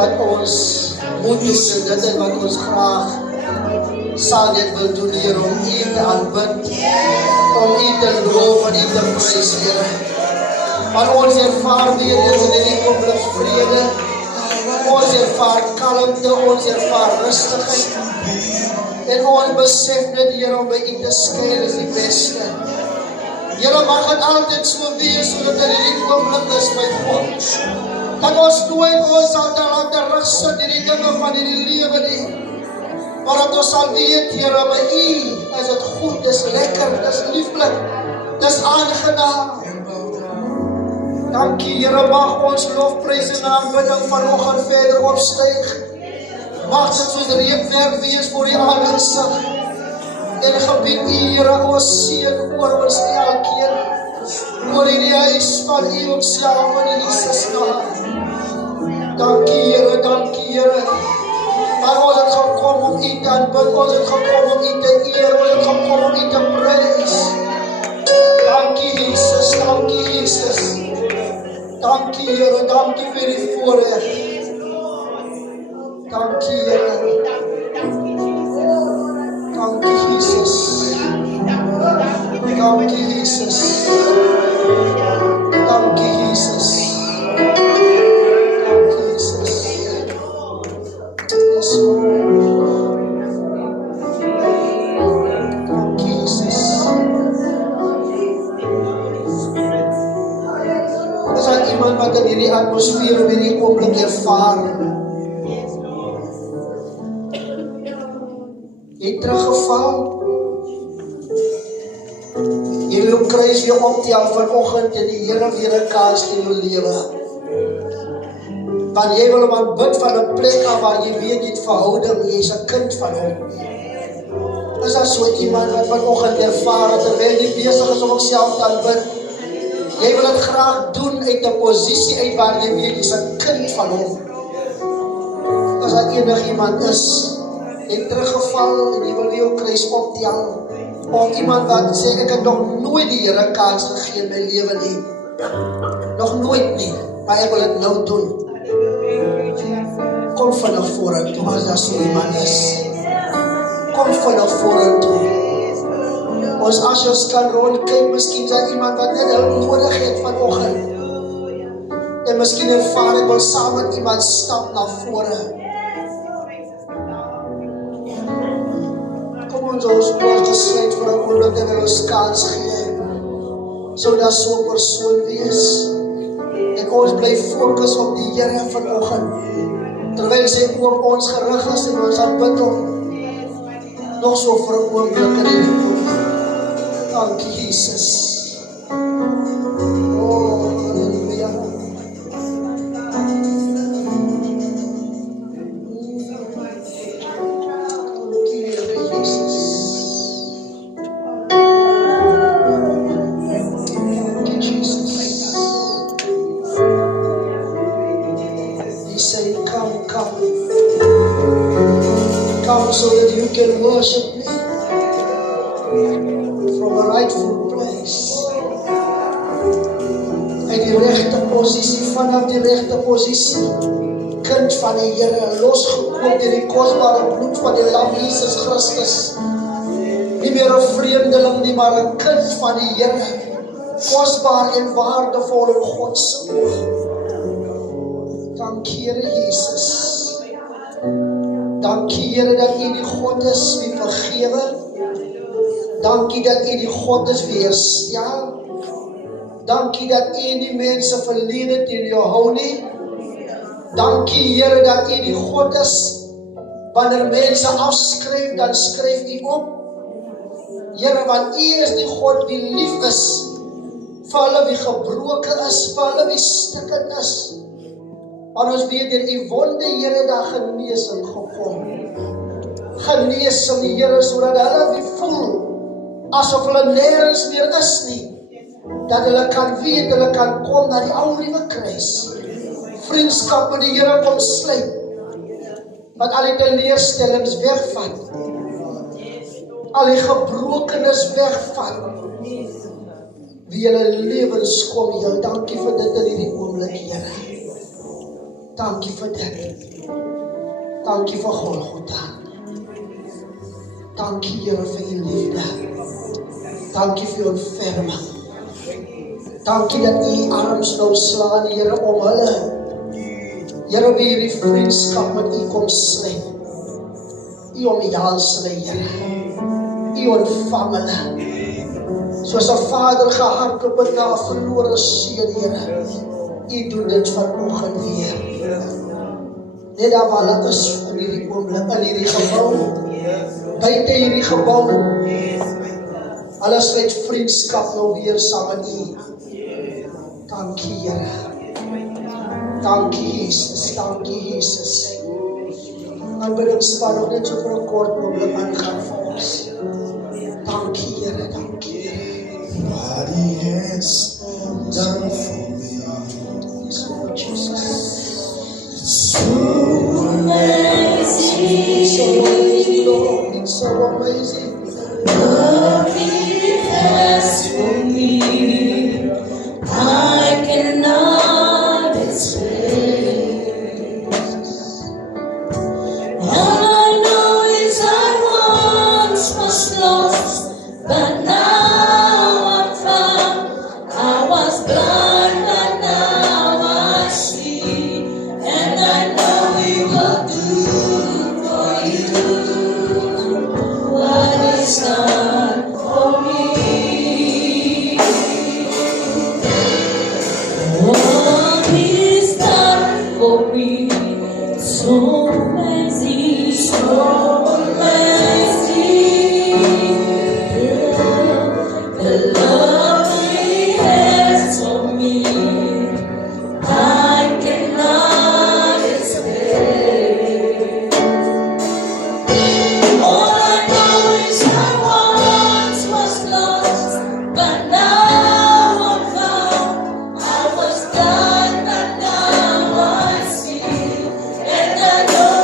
wat ons moet doen en dit is wat ons graag sal dit wil doen hier om U te aanbid, om U te loof en U te prys, Here. Want ons ervaar weer eens in die oomblik vrede, ons ervaar kalmte, ons ervaar rustigheid, en ons besef net, Here, om by U te skuil is die beste. Here, mag het altyd so wees, sodat in die oomblik is, my God, dat ons nooit ons sal laat terugsit in die dinge van die lewe nie, maar dat ons sal weet, Here, by U is het goed, dis lekker, dis lieflik, dis aangenaam. Dankie, Here, mag ons lofprys en aanbidding vanoggend verder opstyg. Mag dit soos reepwerk wees voor die aangesig. En gebied U, Here, ons seën oor ons elkeen, oor in die huis van U omself in Jesus naam. Dankie, Here, dankie, Here. Maar ons het gekom om U te aanbid, ons het gekom om U te eer, ons het gekom om U te prys. Dankie, Jesus, dankie, Jesus. Dankie, Here, dankie vir die voorreg. Dankie, Here. Dankie, Jesus. Dankie, Jesus. Dankie, Jesus. Dankie, Jesus. Yes, Lord. Dankie, Jesus. Is daar iemand wat in hierdie atmosfeer of hierdie oomblik ervaar? Jy het teruggeval? Jy wil kruis weer optel vanoggend en die Here weer 'n kans in jou lewe. Want jy wil hom aanbid van 'n plek af waar jy weet jy het verhouding, jy is 'n kind van hom. Is daar so iemand wat vanoggend ervaar terwyl jy besig is om homself te aanbid? Jy wil dit graag doen uit 'n posisie uit waar jy weet jy is 'n kind van hom. As daar enigiemand is, jy het teruggeval en jy wil weer jou kruis optel. Of iemand wat sê, ek het nog nooit die Here kans gegee in my lewe nie. Nog nooit nie, maar ek wil dit nou doen. Kom vinnig vorentoe as daar so iemand is. Kom vinnig vorentoe. Ons as ons kan rondkyk, miskien is daar iemand wat net hulp nodig het vanoggend. En miskien ervaar ek wil saam met iemand stap na vore. Ons oor te sluit vir 'n oomblik en wil ons kans gee, sodat so 'n persoon wees, en ons bly fokus op die Here vanoggend, terwyl sy oop ons gerig is en ons aanbid hom, nog so vir 'n oomblik in die oomblik. Dankie, Jesus. Oh, halleluja. So that you can worship me from a rightful place. Uit die regte posisie, vanaf die regte posisie, kind van die Here, losgekoop deur die kosbare bloed van die Lam Jesus Christus. Nie meer 'n vreemdeling nie, maar 'n kind van die Here, kosbaar en waardevol in God se oog. Dankie, Here Jesus. Dankie, Here, dat U die God is wie vergewe. Dankie dat U die God is wie herstel. Dankie dat U die mense verlede teen jou hou nie. Dankie, Here, dat U die God is, wanneer mense afskryf, dan skryf U op. Here, want U is die God wie lief is, vir hulle wie gebroken is, vir hulle wie stikkend is. Want ons weet deur U wonde, Here, daar genesing gekom. Genesing, Here, sodat hulle wie voel asof hulle nergens meer is nie, dat hulle kan weet, hulle kan kom na die ou nuwe kruis. Vriendskap met die Here kom sluit, wat al die teleurstellings wegvat, al die gebrokenis wegvat, wie hulle lewens kom, jou dankie vir dit in hierdie oomblik, Here. Dankie vir dit. Dankie vir Golgotha. Dankie, Here, vir u liefde. Dankie vir uw ontferming. Dankie dat u arms nou slaan, Here, om hulle. Here, wie hierdie vriendskap met u kom sluit. U omhels hulle, Here. U ontvang hulle. Soos 'n vader gehardloop het na 'n verlore seun, Here. U doen dit vanoggend weer. Net daar waar hulle is in hierdie oomblik, in hierdie gebou, buite hierdie gebou. Hulle sluit vriendskap nou weer saam met u. Dankie, Here. Dankie, Jesus. Dankie, Jesus. Aanbiddingspan nog net so vir 'n kort oomblik aangaan vir ons. Dankie, Here. Dankie, Here. What he has done for me. So Jesus. It's so amazing. So amazing, Lord. It's so amazing. What he has for me. I cannot explain. All I know is I once was lost, but now I'm found. I was blind, but now I see, and I know He will do for you what He's done for me. What He's done for me, so amazing, so amazing. The love He has for me, I cannot explain. All I know is I once was lost, but now I'm found. I was blind, but now I see, and I know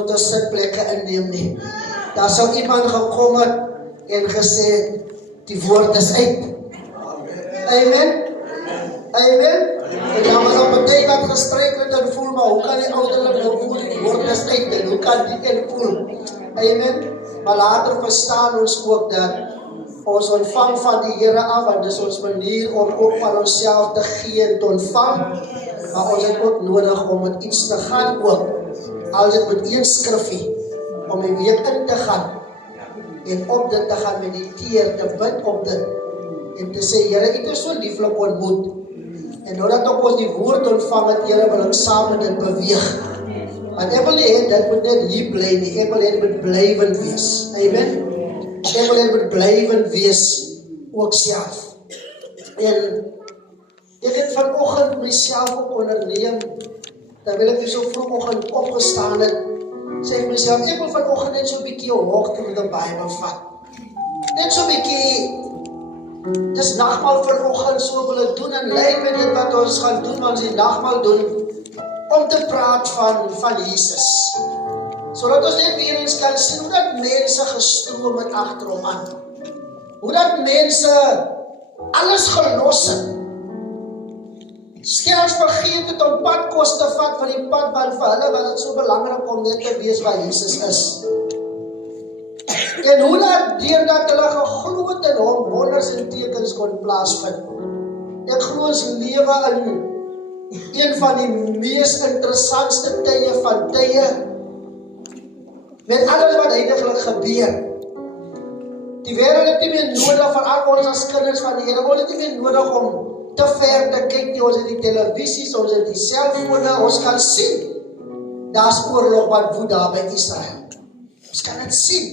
moet ons sitplekke inneem nie. Daar sou iemand gekom het en gesê, die woord is uit. Amen. Amen. En dan was op 'n tyd wat gespreek het en voel, maar hoe kan die ouderlik nou voel, die woord is uit, en hoe kan die een voel? Amen. Maar later verstaan ons ook dat ons ontvang van die Here af, want dis ons manier om ook van onsself te gee en te ontvang, maar ons het ook nodig om met iets te gaan ook, als het met een skrifgie, om die week in te gaan, en op dit te gaan mediteer, te bid op dit, en te sê, Here, ek het so lieflik ontmoet, en nou dat ook ons die woord ontvang het, Here, wil ek saam met dit beweeg, want ek wil nie, dit moet net hier bly nie, ek wil dit moet blijvend wees, amen. Ek wil dit moet blijvend wees, ook self. En ek het vanoggend myself ook onderneem, terwyl ek so vroegoggend opgestaan het, sê ek myself, ek wil vanoggend net so 'n bietjie 'n walk through the Bible vat. Net so 'n bietjie, dis nagmaal vanoggend, so wil ek doen, en lyk met dit wat ons gaan doen, ons die nagmaal doen, om te praat van Jesus. Sodat ons net weer eens kan sien, hoe dat mense gestroom het agter hom aan. Hoe dat mense alles gelos het. Selfs vergeet het om padkos te vat van die pad, want vir hulle was dit so belangrik om net te weet waar Jesus is. En hoe dat deurdat hulle geglo het in hom, wonders en tekens kon plaasvind. Ek glo ons lewe in een van die mees interessantste tye van tye, met alles wat eintlik gebeur. Die wêreld het nie meer nodig vir al ons as kinders van die Here, ons het nie meer nodig om te ver te kyk nie, ons het die televisies, ons het die selfone, ons kan sien, daar's oorlog wat woed daar by Israel. Ons kan dit sien.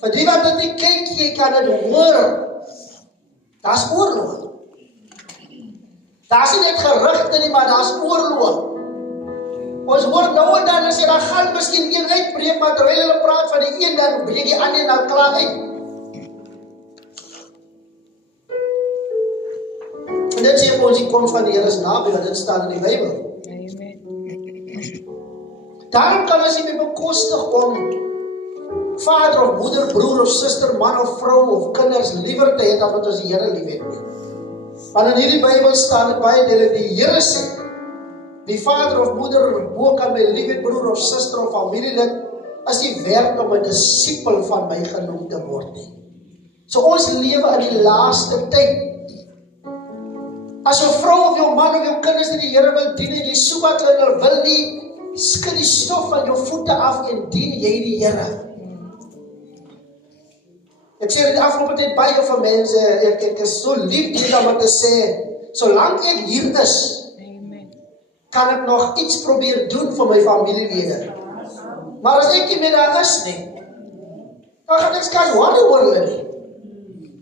Vir die wat dit nie kyk, jy kan dit hoor, daar's oorlog. Daar's nie net gerugte nie, maar daar's oorlog. Ons hoor nou en dan as jy dan gaan miskien een uitbreek, maar terwyl hulle praat van die een, dan breek die ander dan klaar uit. En dit sê ons, die kom van die Here is naby, want dit staan in die Bybel. Daarom kan ons nie meer bekostig om vader of moeder, broer of suster, man of vrou of kinders liewer te hê, dan wat ons die Here lief het nie. Want in hierdie Bybel staan dit baie dele, die Here sê, die vader of moeder bo kan my liefde broer of suster of familielid is nie werd om 'n disipel van my genoem te word nie. So ons lewe in die laaste tyd. As jou vrou of jou man of jou kinders in die Here wil dien en jy so wat hulle wil nie, skud die stof van jou voete af en dien jy die Here. Ek sê die afgelope tyd baie van mense, ek is so lief dit om te sê, solank ek hier is, kan ek nog iets probeer doen vir my familielede. Maar as ek nie meer daar is nie, dan gaan ek skars worry oor hulle nie.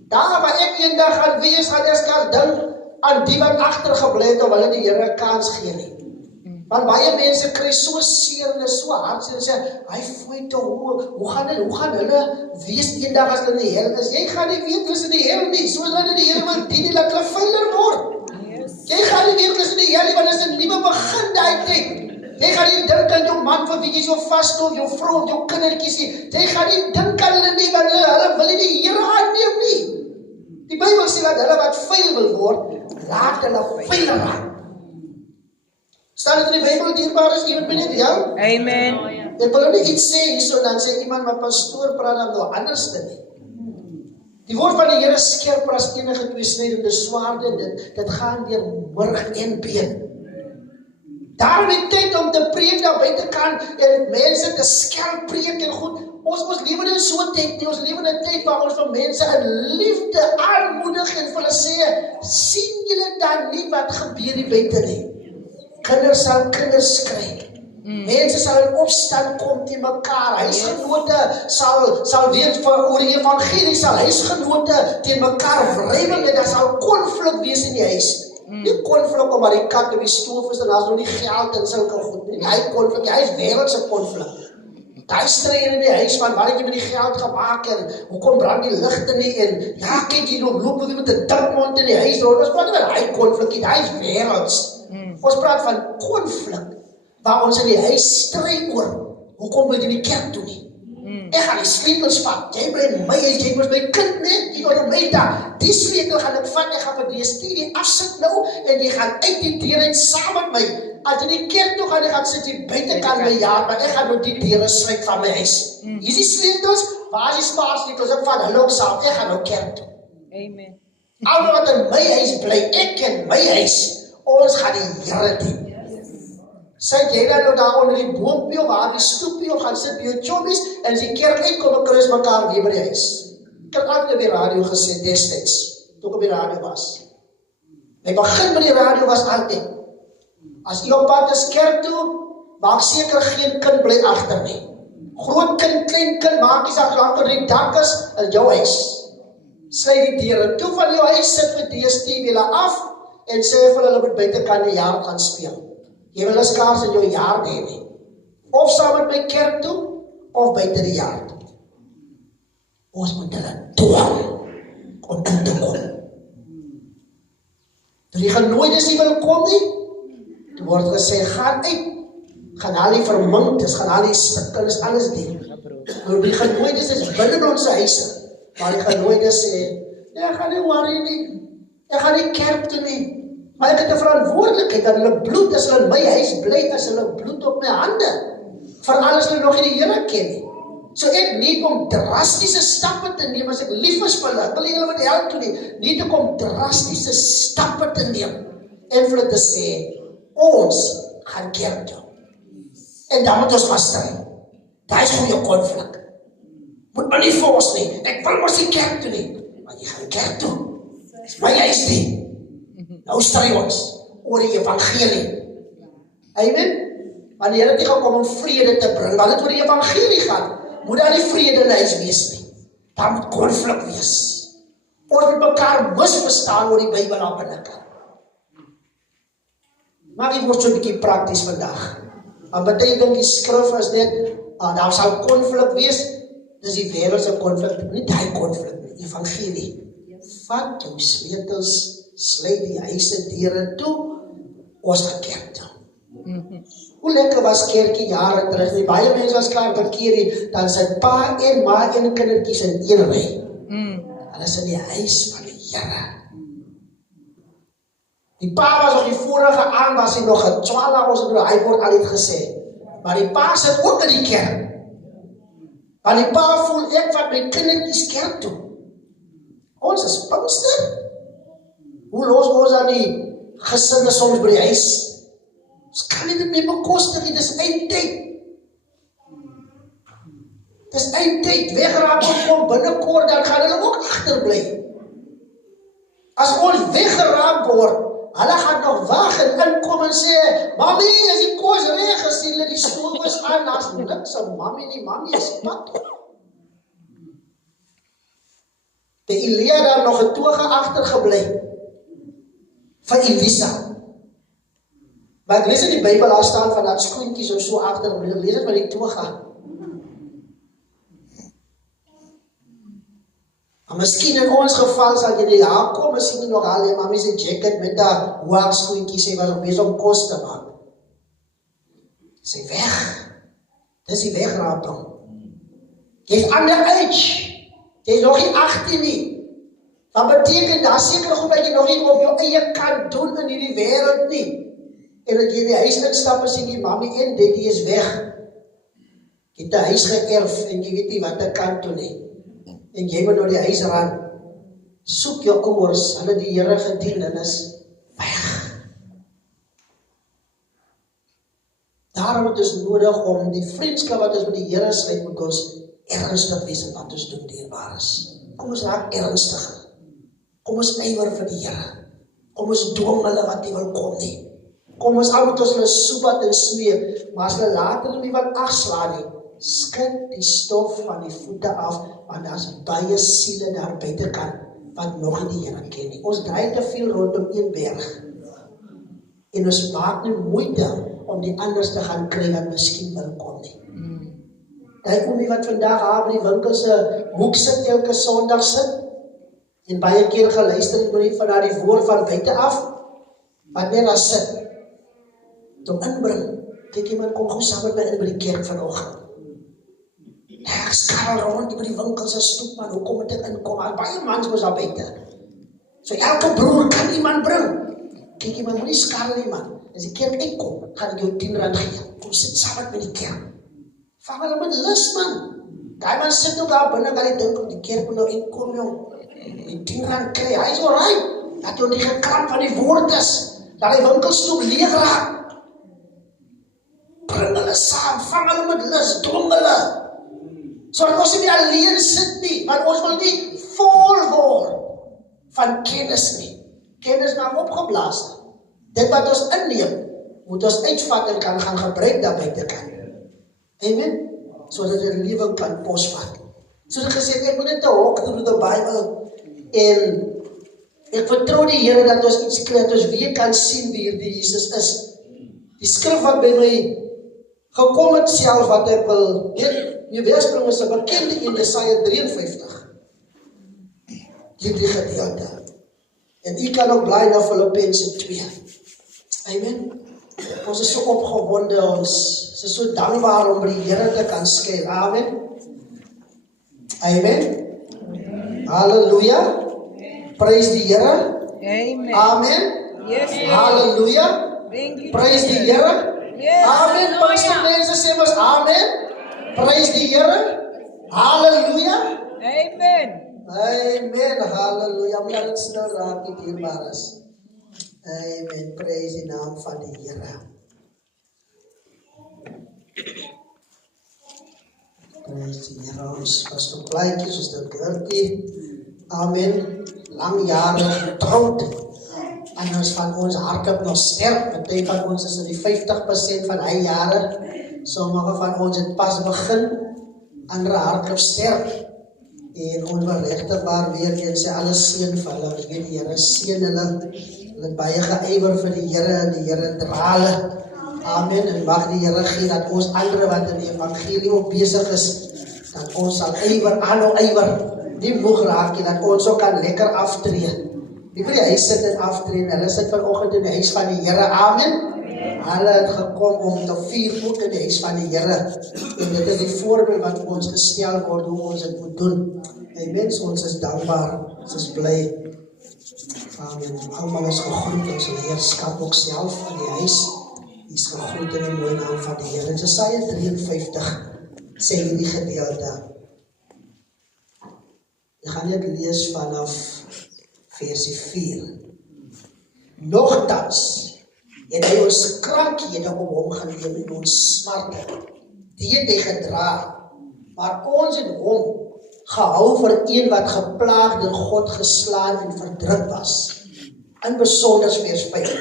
Daar waar ek eendag gaan wees, gaan ek skars dink aan die wat agtergebly het, om hulle die Here 'n kans gee nie. Want baie mense kry so seer en so hartseer en sê, hy fooi te hoe gaan hulle wees eendag as hulle in die hel is? Jy gaan nie weet hulle is in die hel nie, soos hulle die Here wil dien, dat hulle veilig word. Jy gaan nie weet in die hel, want dit is 'n nuwe begin daai tyd. Jy gaan nie dink aan jou man vir wie jy so vasstoel, jou vrou of jou kindertjies nie. Jy gaan nie dink aan hulle nie, want hulle wil nie die Here aanneem nie. Die Bybel sê dat hulle wat vuil wil word, laat hulle vuil raak. Staan dit in die Bybel, dierbaar is iemand met jou? Amen. Ek wil nie iets sê hierso, dan sê iemand, maar pastoor praat dan nou anders te nie. Die woord van die Here is skerper as enige tweesnydende swaard, dit gaan deur murg en been. Daarom het tyd om te preek daar buitekant en mense te skerp preek en goed. Ons lewe in so 'n tyd nie, ons lewe in 'n tyd waar ons vir mense in liefde aanmoedig en vir hulle sê, sien julle dan nie wat gebeur hier buite nie? Kinders sal kinders kry. Mense sal in opstand kom teen mekaar. Huisgenote sal weet oor die evangelie, sal huisgenote teen mekaar wrywing en daar sal konflik wees in die huis. Die konflik omdat die kat op die stoof is en daar's nog nie geld en sulke goed nie. Hy konflik, hy is wêreldse konflik. Daar stry in die huis van wat het jy met die geld gemaak en hoekom brand die ligte nie en ja, kyk jy loop jy met 'n dinkmond in die huis rond. Ons praat nie van hy konflik nie, hy is wêrelds. Ons praat van konflik waar ons in die huis stry oor, hoekom wil jy die kerk toe nie? Ek gaan die sleutels vat, jy bly in my huis, jy moet my kind net, jy gaan in my dag, die sleutel gaan ek vat, ek gaan vir die studie afsit nou, en jy gaan uit die deur uit saam met my, as jy die kerk toe gaan, ek gaan sit hier buitekant my jaar, maar ek gaan nou die deure sluit van my huis. Hier is die sleutels, waar is die spaarsleutels, ek vat hulle ook saam, ek gaan nou kerk toe. Amen. Almal wat in my huis bly, ek in my huis, ons gaan die Here dien. Sit jy dan nou daar onder die boompie of waar die stoepie of gaan sit by jou chommies en as die kerk uitkom, dan kruis mekaar weer by die huis. Ek het altyd op die radio gesê destyds, toe ek op die radio was. My begin by die radio was altyd, as jy op pad is kerk toe, maak seker geen kind bly agter nie. Groot kind, klein kind, maak nie saak langer die dak is jou huis. Sluit die deure toe van jou huis, sit met DStv hulle af en sê vir hulle moet buitekant die jaar gaan speel. Jy wil eens kaars in jou jaar nie. Of saam met my kerk toe, of buiten die jaar toe. Ons moet hulle dwing om in te kom. Toe die genooides nie wil kom nie, toe word gesê, gaan uit, gaan haal die vermintes, gaan haal die stikkels, alles dien. Nou die genooides is binnen ons huise, maar die genooides sê, nee, ek gaan nie worry nie, ek gaan nie kerk toe nie, maar ek het 'n verantwoordelikheid dat hulle bloed, as hulle in my huis bly, as hulle bloed op my hande, vir alles hulle nog nie die Here ken nie. So ek nie om drastiese stappe te neem, as ek lief is vir hulle, ek wil nie hulle met hel toe nie te kom drastiese stappe te neem, en vir hulle te sê, ons gaan kerk toe. En dan moet ons maar stry. Daar is goeie konflik. Moet maar nie fors nie, ek wil mos nie kerk toe nie, maar jy gaan kerk toe. Dis my huis nie. Nou stry ons oor die evangelie. Amen? Want die Here het nie gekom om vrede te bring, want dit oor die evangelie gaan. Moet daar nie vrede in die huis wees nie. Daar moet konflik wees. Ons moet mekaar misverstaan oor die Bybel aan binnekant. Maar ek word so 'n bietjie prakties vandag. Want baie dink die skrif is net, daar sal konflik wees, dis die wêreldse konflik, nie daai konflik nie, evangelie. Vat jou sleutels, sluit die huise deure toe, ons gaan kerk toe. Hoe lekker was kerkie jare terug, nie baie mense was klaar bekeer, dan sy pa en ma en kindertjies in een ry. Hulle is in die huis van die Here. Die pa was op die vorige aand, was hy nog een 12, ons het hy word al iets gesê, maar die pa sit ook in die kerk. Want die pa voel, ek wat my kindertjies kerk toe. Ons is Pinkster. Hoe los ons aan die gesinne soms by die huis? Ons kan dit nie bekostig nie, dis eindtyd. Dis eindtyd, wegraak kom binnekort, dan gaan hulle ook agterbly. As ons weggeraak word, hulle gaan nog wag en inkom en sê, Mami, is die kos reg gesien, dat die stoof is aan, daar's niks aan Mami nie, Mami is pad. By Elia daar nog 'n toge agtergebly, vir Elisa. Maar ek lees in die Bybel, daar staan van dat skoentjies of so agtergebly, ek lees het met die toga. Maar miskien in ons geval sal jy die jaar kom, miskien nie nog al, Mami se jacket met daar hoekskoentjies, sy was op bezig om kos te maak. Sy weg. Dis die wegraping. Jy is underage. Jy is nog nie 18 nie. Wat beteken, daar seker goed dat jy nog nie op jou eie kan doen in hierdie wêreld nie. En dat jy in die huis instap en sê die Mami en daddy is weg. Jy het die huis geërf en jy weet nie wat ek kan doen nie. En jy moet door die huis ran. Soek jou ouers, hulle die Here gedien en is weg. Daarom het ons nodig om die vriendskap wat ons met die Here sluit, moet ons ernstig wees in wat ons doen, dierbares. Kom ons raak ernstiger. Kom ons ywer vir die Here. Kom ons dwing hulle wat nie wil kom nie. Kom ons al moet ons hulle soebat en smeek, maar as hulle later nie wat agslaan nie, skud die stof van die voete af, want daar is baie siele daar buitekant wat nog nie die Here ken nie. Ons draai te veel rondom een berg. En ons maak nie moeite om die anders te gaan kry wat miskien wil kom nie. Die oomie wat vandag haar by die winkelse hoek sit, elke Sondag sit, en baie keer geluister het nie van die woord van buite af, wat net daar sit, om inbring, Kyk, iemand kom goed saam met my in by die kerk vanoggend. Ek skarrel rond by die winkels en stoep, man, hoe kom dit inkom? Baie mans was daar buite. So elke broer kan iemand bring. Kyk, iemand moet nie skarrel nie, man. As die kerk uitkom, gaan ek jou 10 rand gee. Kom sit saam met die kerk. Vang hulle met lus, man. Die man sit ook daar binne, kan hy dink om die kerk moet nou inkom, jong. Die 10 rand kry, hy is alright. Dat jy nie gekramp van die woord is. Dat die winkelstoep leeg raak. Bring hulle saam, vang hulle met lus, dwong hulle. Sodat ons nie alleen sit nie, want ons wil nie vol word van kennis nie. Kennis maar opgeblaas. Dit wat ons inneem, moet ons uitvat en kan gaan gebruik daar buite kan. Amen? Sodat die lewe kan posvat. Soos ek gesê het, ek moet net 'n hok through the Bible. En ek vertrou die Here dat ons iets kry, dat ons weer kan sien wie hierdie Jesus is. Die skrif wat by my gekom het self, wat ek wil nie weerspring is 'n bekende in Jesaja 53. Hierdie gedeelte. En u kan ook blaai na Filippense 2. Amen. Ons is so opgewonde, ons is so dankbaar om by die Here te kan skuil. Amen. Amen. Halleluja. Praise die Here. Amen. Amen. Yes. Halleluja. Thank you. Praise die Here. Yes. Amen. Pastor mense sê mos amen. Praise die Here. Halleluja. Amen. Amen. Halleluja. Maar dit snel raak die dierbares. Amen. Praise die naam van die Here. Praise die Here. Ons was nog kleintjies, ons het Gertie. Amen. Lang jare getrouwd. En ons van ons hardloop nog sterk. Party van ons is in die 50% van hy jare. Sommige van ons het pas begin. Andere hardloop sterk. En ons wil regtig waar weer eens sê alles seën vir hulle. Ons weet die Here seën hulle. Hulle het baie geëiwer vir die Here en die Here dra hulle. Amen. En mag die Here gee dat ons andere wat in die evangelie ook besig is, dat ons sal ywer, aanhou ywer. Nie moeg raak nie, dat ons ook kan lekker aftree. Ek wil die huis sit en aftree, en hulle sit vanoggend in die huis van die Here, amen. Hulle het gekom om te vier ook in die huis van die Here. En dit is die voorbeeld wat ons gestel word, hoe ons het moet doen. Amen, so ons is dankbaar, ons is bly. Amen, allemaal is gegroet, ons leerskap ook self van die huis, is gegroet in die mooie naam van die Here. Jesaja 53 sê hierdie gedeelte. Ek gaan net lees vanaf versie 4. Nogtans het hy ons krankhede op hom geneem en ons smarte het hy gedra, maar ons het hom gehou vir een wat geplaagd en God geslaan en verdruk was. In besonder vers 5.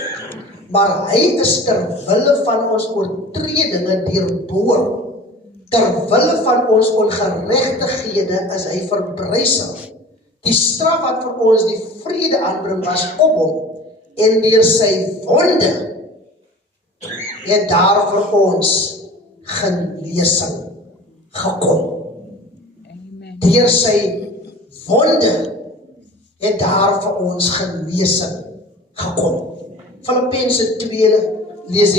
Maar hy is ter wille van ons oortredinge deurboor. Ter wille van ons ongeregtighede is hy verbrysel. Die straf wat vir ons die vrede aanbring was op hom, en deur sy wonde het daar vir ons genesing gekom. Amen. Deur sy wonde het daar vir ons genesing gekom. Filippense 2 lees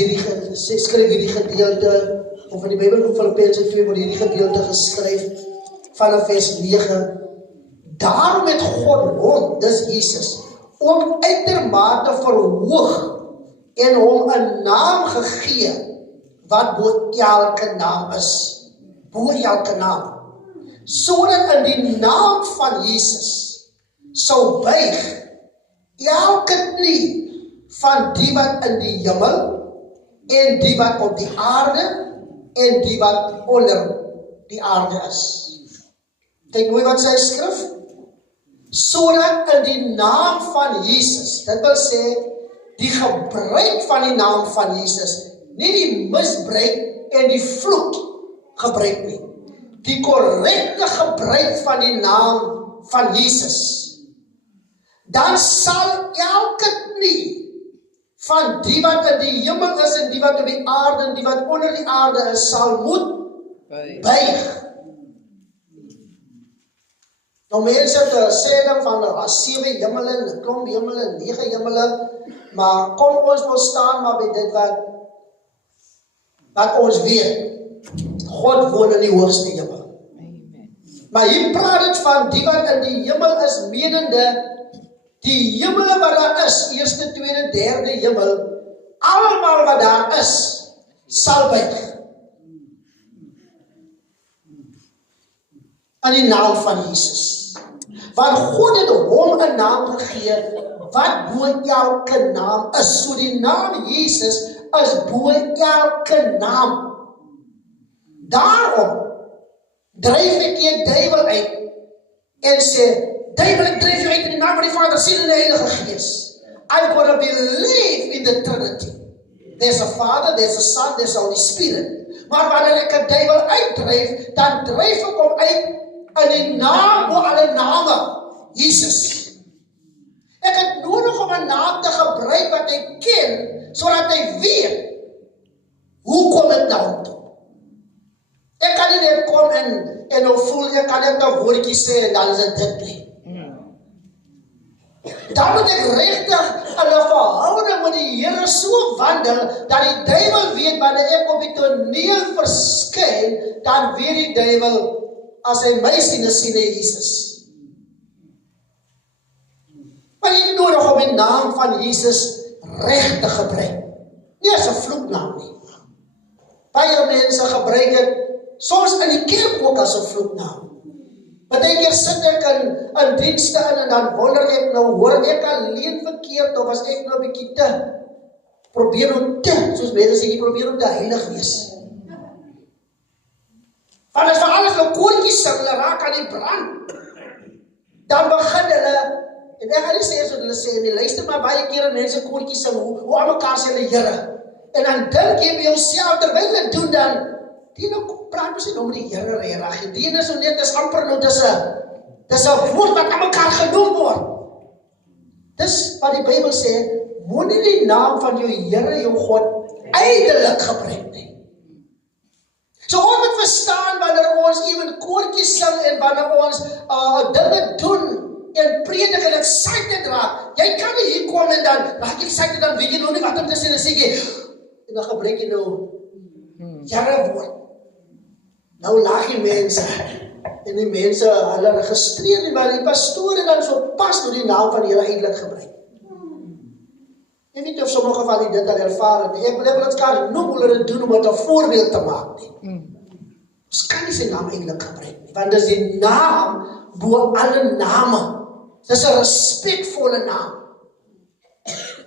skryf hierdie gedeelte, of in die Bybel Filippense 2 word hierdie gedeelte geskryf vanaf vers 9. Daarom het God hom, dis Jesus, ook uitermate verhoog en hom 'n naam gegee wat bo elke naam is. Bo elke naam. Sodat in die naam van Jesus sou buig elke knie van die wat in die hemel en die wat op die aarde en die wat onder die aarde is. Kyk mooi wat sy skrif. Sodat in die naam van Jesus, dit wil sê, die gebruik van die naam van Jesus, nie die misbruik en die vloek gebruik nie. Die korrekte gebruik van die naam van Jesus. Dan sal elke knie van die wat in die hemel is en die wat op die aarde en die wat onder die aarde is, sal moet buig. Nou mense het sê dan van 7 hemele, 'n klomp hemele, 9 hemele, maar kom ons wil staan maar by dit wat wat ons weet, God woon in die hoogste hemel. Amen. Maar hier praat het van die wat in die hemel is, menende, die hemele wat daar is, eerste, tweede, derde hemel, allemaal wat daar is, sal buig. In die naam van Jesus. Want God het hom 'n naam gegee, wat bo elke naam is. So die naam Jesus is bo elke naam. Daarom dryf ek die duiwel uit en sê, duiwel, ek dryf jou uit in die naam van die Vader, Seun en die Heilige Gees. I gotta believe in the Trinity. There's a Father, there's a Son, there's a Holy Spirit. Maar wanneer ek 'n duiwel uitdryf, dan dryf ek hom uit in die naam bo alle name, Jesus. Ek het nodig om 'n naam te gebruik wat hy ken, sodat hy weet, hoe kom ek na hom toe? Ek kan nie net kom en nou voel, ek kan net 'n woordjie sê en dan is dit dit nie. Dan moet ek regtig 'n verhouding met die Here so wandel, dat die duiwel weet, wanneer ek op die toneel verskyn, dan weet die duiwel, as hy my sien hy Jesus. Maar jy het nodig om die naam van Jesus reg te gebruik. Nie as 'n vloeknaam nie. Baie mense gebruik het, soms in die kerk ook as 'n vloeknaam. Partykeer sit ek in dienste in en dan wonder ek nou, hoor ek alleen verkeerd of as ek nou 'n bietjie te probeer om te, soos mense sê, jy probeer om te heilig wees. Want as vir alles nou koortjies sing, hulle raak aan die brand, dan begin hulle, en ek gaan nie sê so hulle sê nie, luister maar baie kere mense koortjies sing, hoe aan mekaar sê hulle Here. En dan dink jy by jouself, terwyl hulle doen dan, die nou praat mens nie om die Here reg. Die is so net, dis amper nou, dis 'n woord wat aan mekaar genoem word. Dis wat die Bybel sê, moenie die naam van jou Here, jou God, ydelik gebruik nie. So ons moet verstaan, wanneer ons ewen koortjies sing en wanneer ons dinge doen en predik en excited raak, jy kan nie hier kom en dan raak jy excited, dan weet jy nou nie wat om te sê, en dan sê jy, en dan gebruik jy nou Here woord. Nou lag die mense, en die mense, hulle registreer nie, maar die pastoor dan so pas door die naam van die Here eintlik gebruik. Ek weet nie of sommige van die dit al ervaar het, ek wil dit kan noem hoe hulle dit doen om het 'n voorbeeld te maak nie. Ons kan nie sy naam eintlik gebruik nie, want dis die naam bo alle name. Dis 'n respekvolle naam.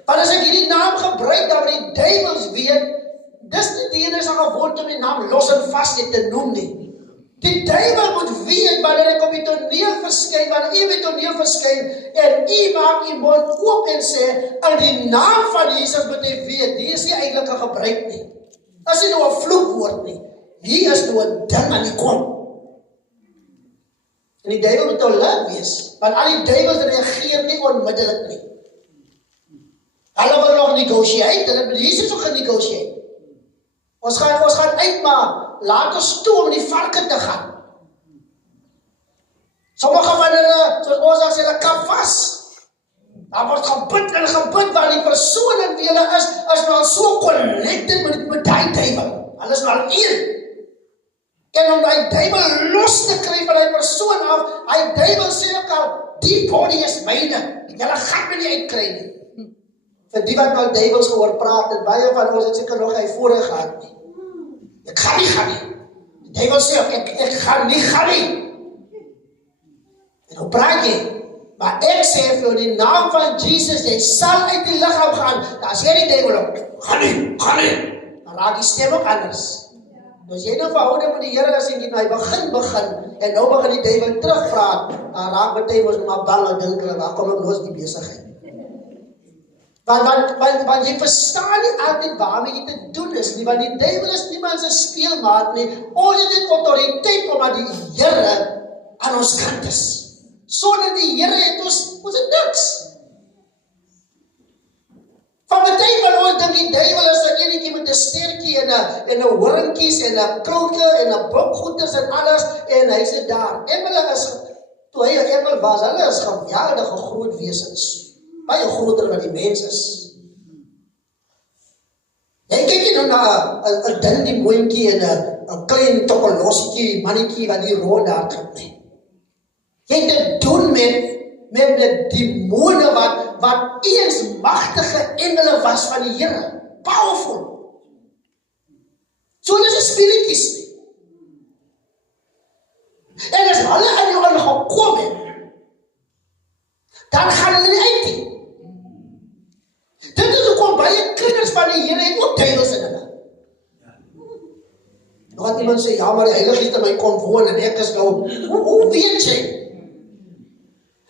Want as ek hierdie naam gebruik, dan die duiwels weet, dis nie die ene is gewoond om die naam los en vas te noem nie. Die duiwel moet weet, wanneer ek op die toneel verskyn, wanneer u op die toneel verskyn, en u maak u mond oop en sê, in die naam van Jesus moet hy weet, die is nie eintlik 'n gebruik nie. As nie nou 'n vloekwoord nie. Hier is nou 'n ding aan die kom. En die duiwel moet alert wees, want al die duiwels reageer nie onmiddellik nie. Hulle wil nog negotiate, hulle wil Jesus ook genegotiate. Ons gaan uit, maar laat ons toe om die varke te gaan. Sommige van hulle, soos ons as hulle kap vas. Daar word gebid en gebid, waar die persoon in wie hulle is nou so connected met die duiwel. Hulle is nou een. En om die duiwel los te kry van die persoon af, die duiwel sê ook al, die body is myne. Julle gaan my nie uitkry nie. Vir die wat al duiwels gehoor praat, en baie van ons het seker nog hy voorheen gehad nie. Ek gaan nie. Die duiwel sê ook, ek gaan nie. En hoe praat jy? Maar ek sê vir die naam van Jesus, jy sal uit die liggaam gaan, dan sê die duiwel ook, gaan nie. Dan raak die stem ook anders. Dus jy nou verhouding met die Here as jy nou begin, en nou begin die duiwel terugpraat, dan raak baie ons maar bang en dink hulle, waar kom ek los die besigheid? Want jy verstaan nie altyd waarmee jy te doen is nie, want die duiwel is niemand se speelmaat nie. Ons het dit autoriteit omdat die Here aan ons kant is. Sonder die Here het ons het niks. Van baie van ons dink die duiwel is 'n enetjie met 'n stertjie en 'n horingkies en 'n krulke en 'n blokgoeders en alles, en hy sit daar. Engele is, toe hy 'n engel was, hulle is geweldige groot wesens. Baie groter wat die mens is. Jy kyk nie nou na 'n dindie moontjie en 'n klein tokkelosietjie, mannetjie wat die rond daar gaan nie. Jy het te doen met demone wat eens magtige engele was van die Here. Powerful. So hulle is speletjies nie. En as hulle aan jou aangekom het, dan gaan hulle nie uit nie. Dit is hoekom baie kinders van die Here het ook duiwels in hulle. Nou wat iemand sê, ja, maar die Heilige Gees het in my kom woon en ek is nou, hoe weet jy?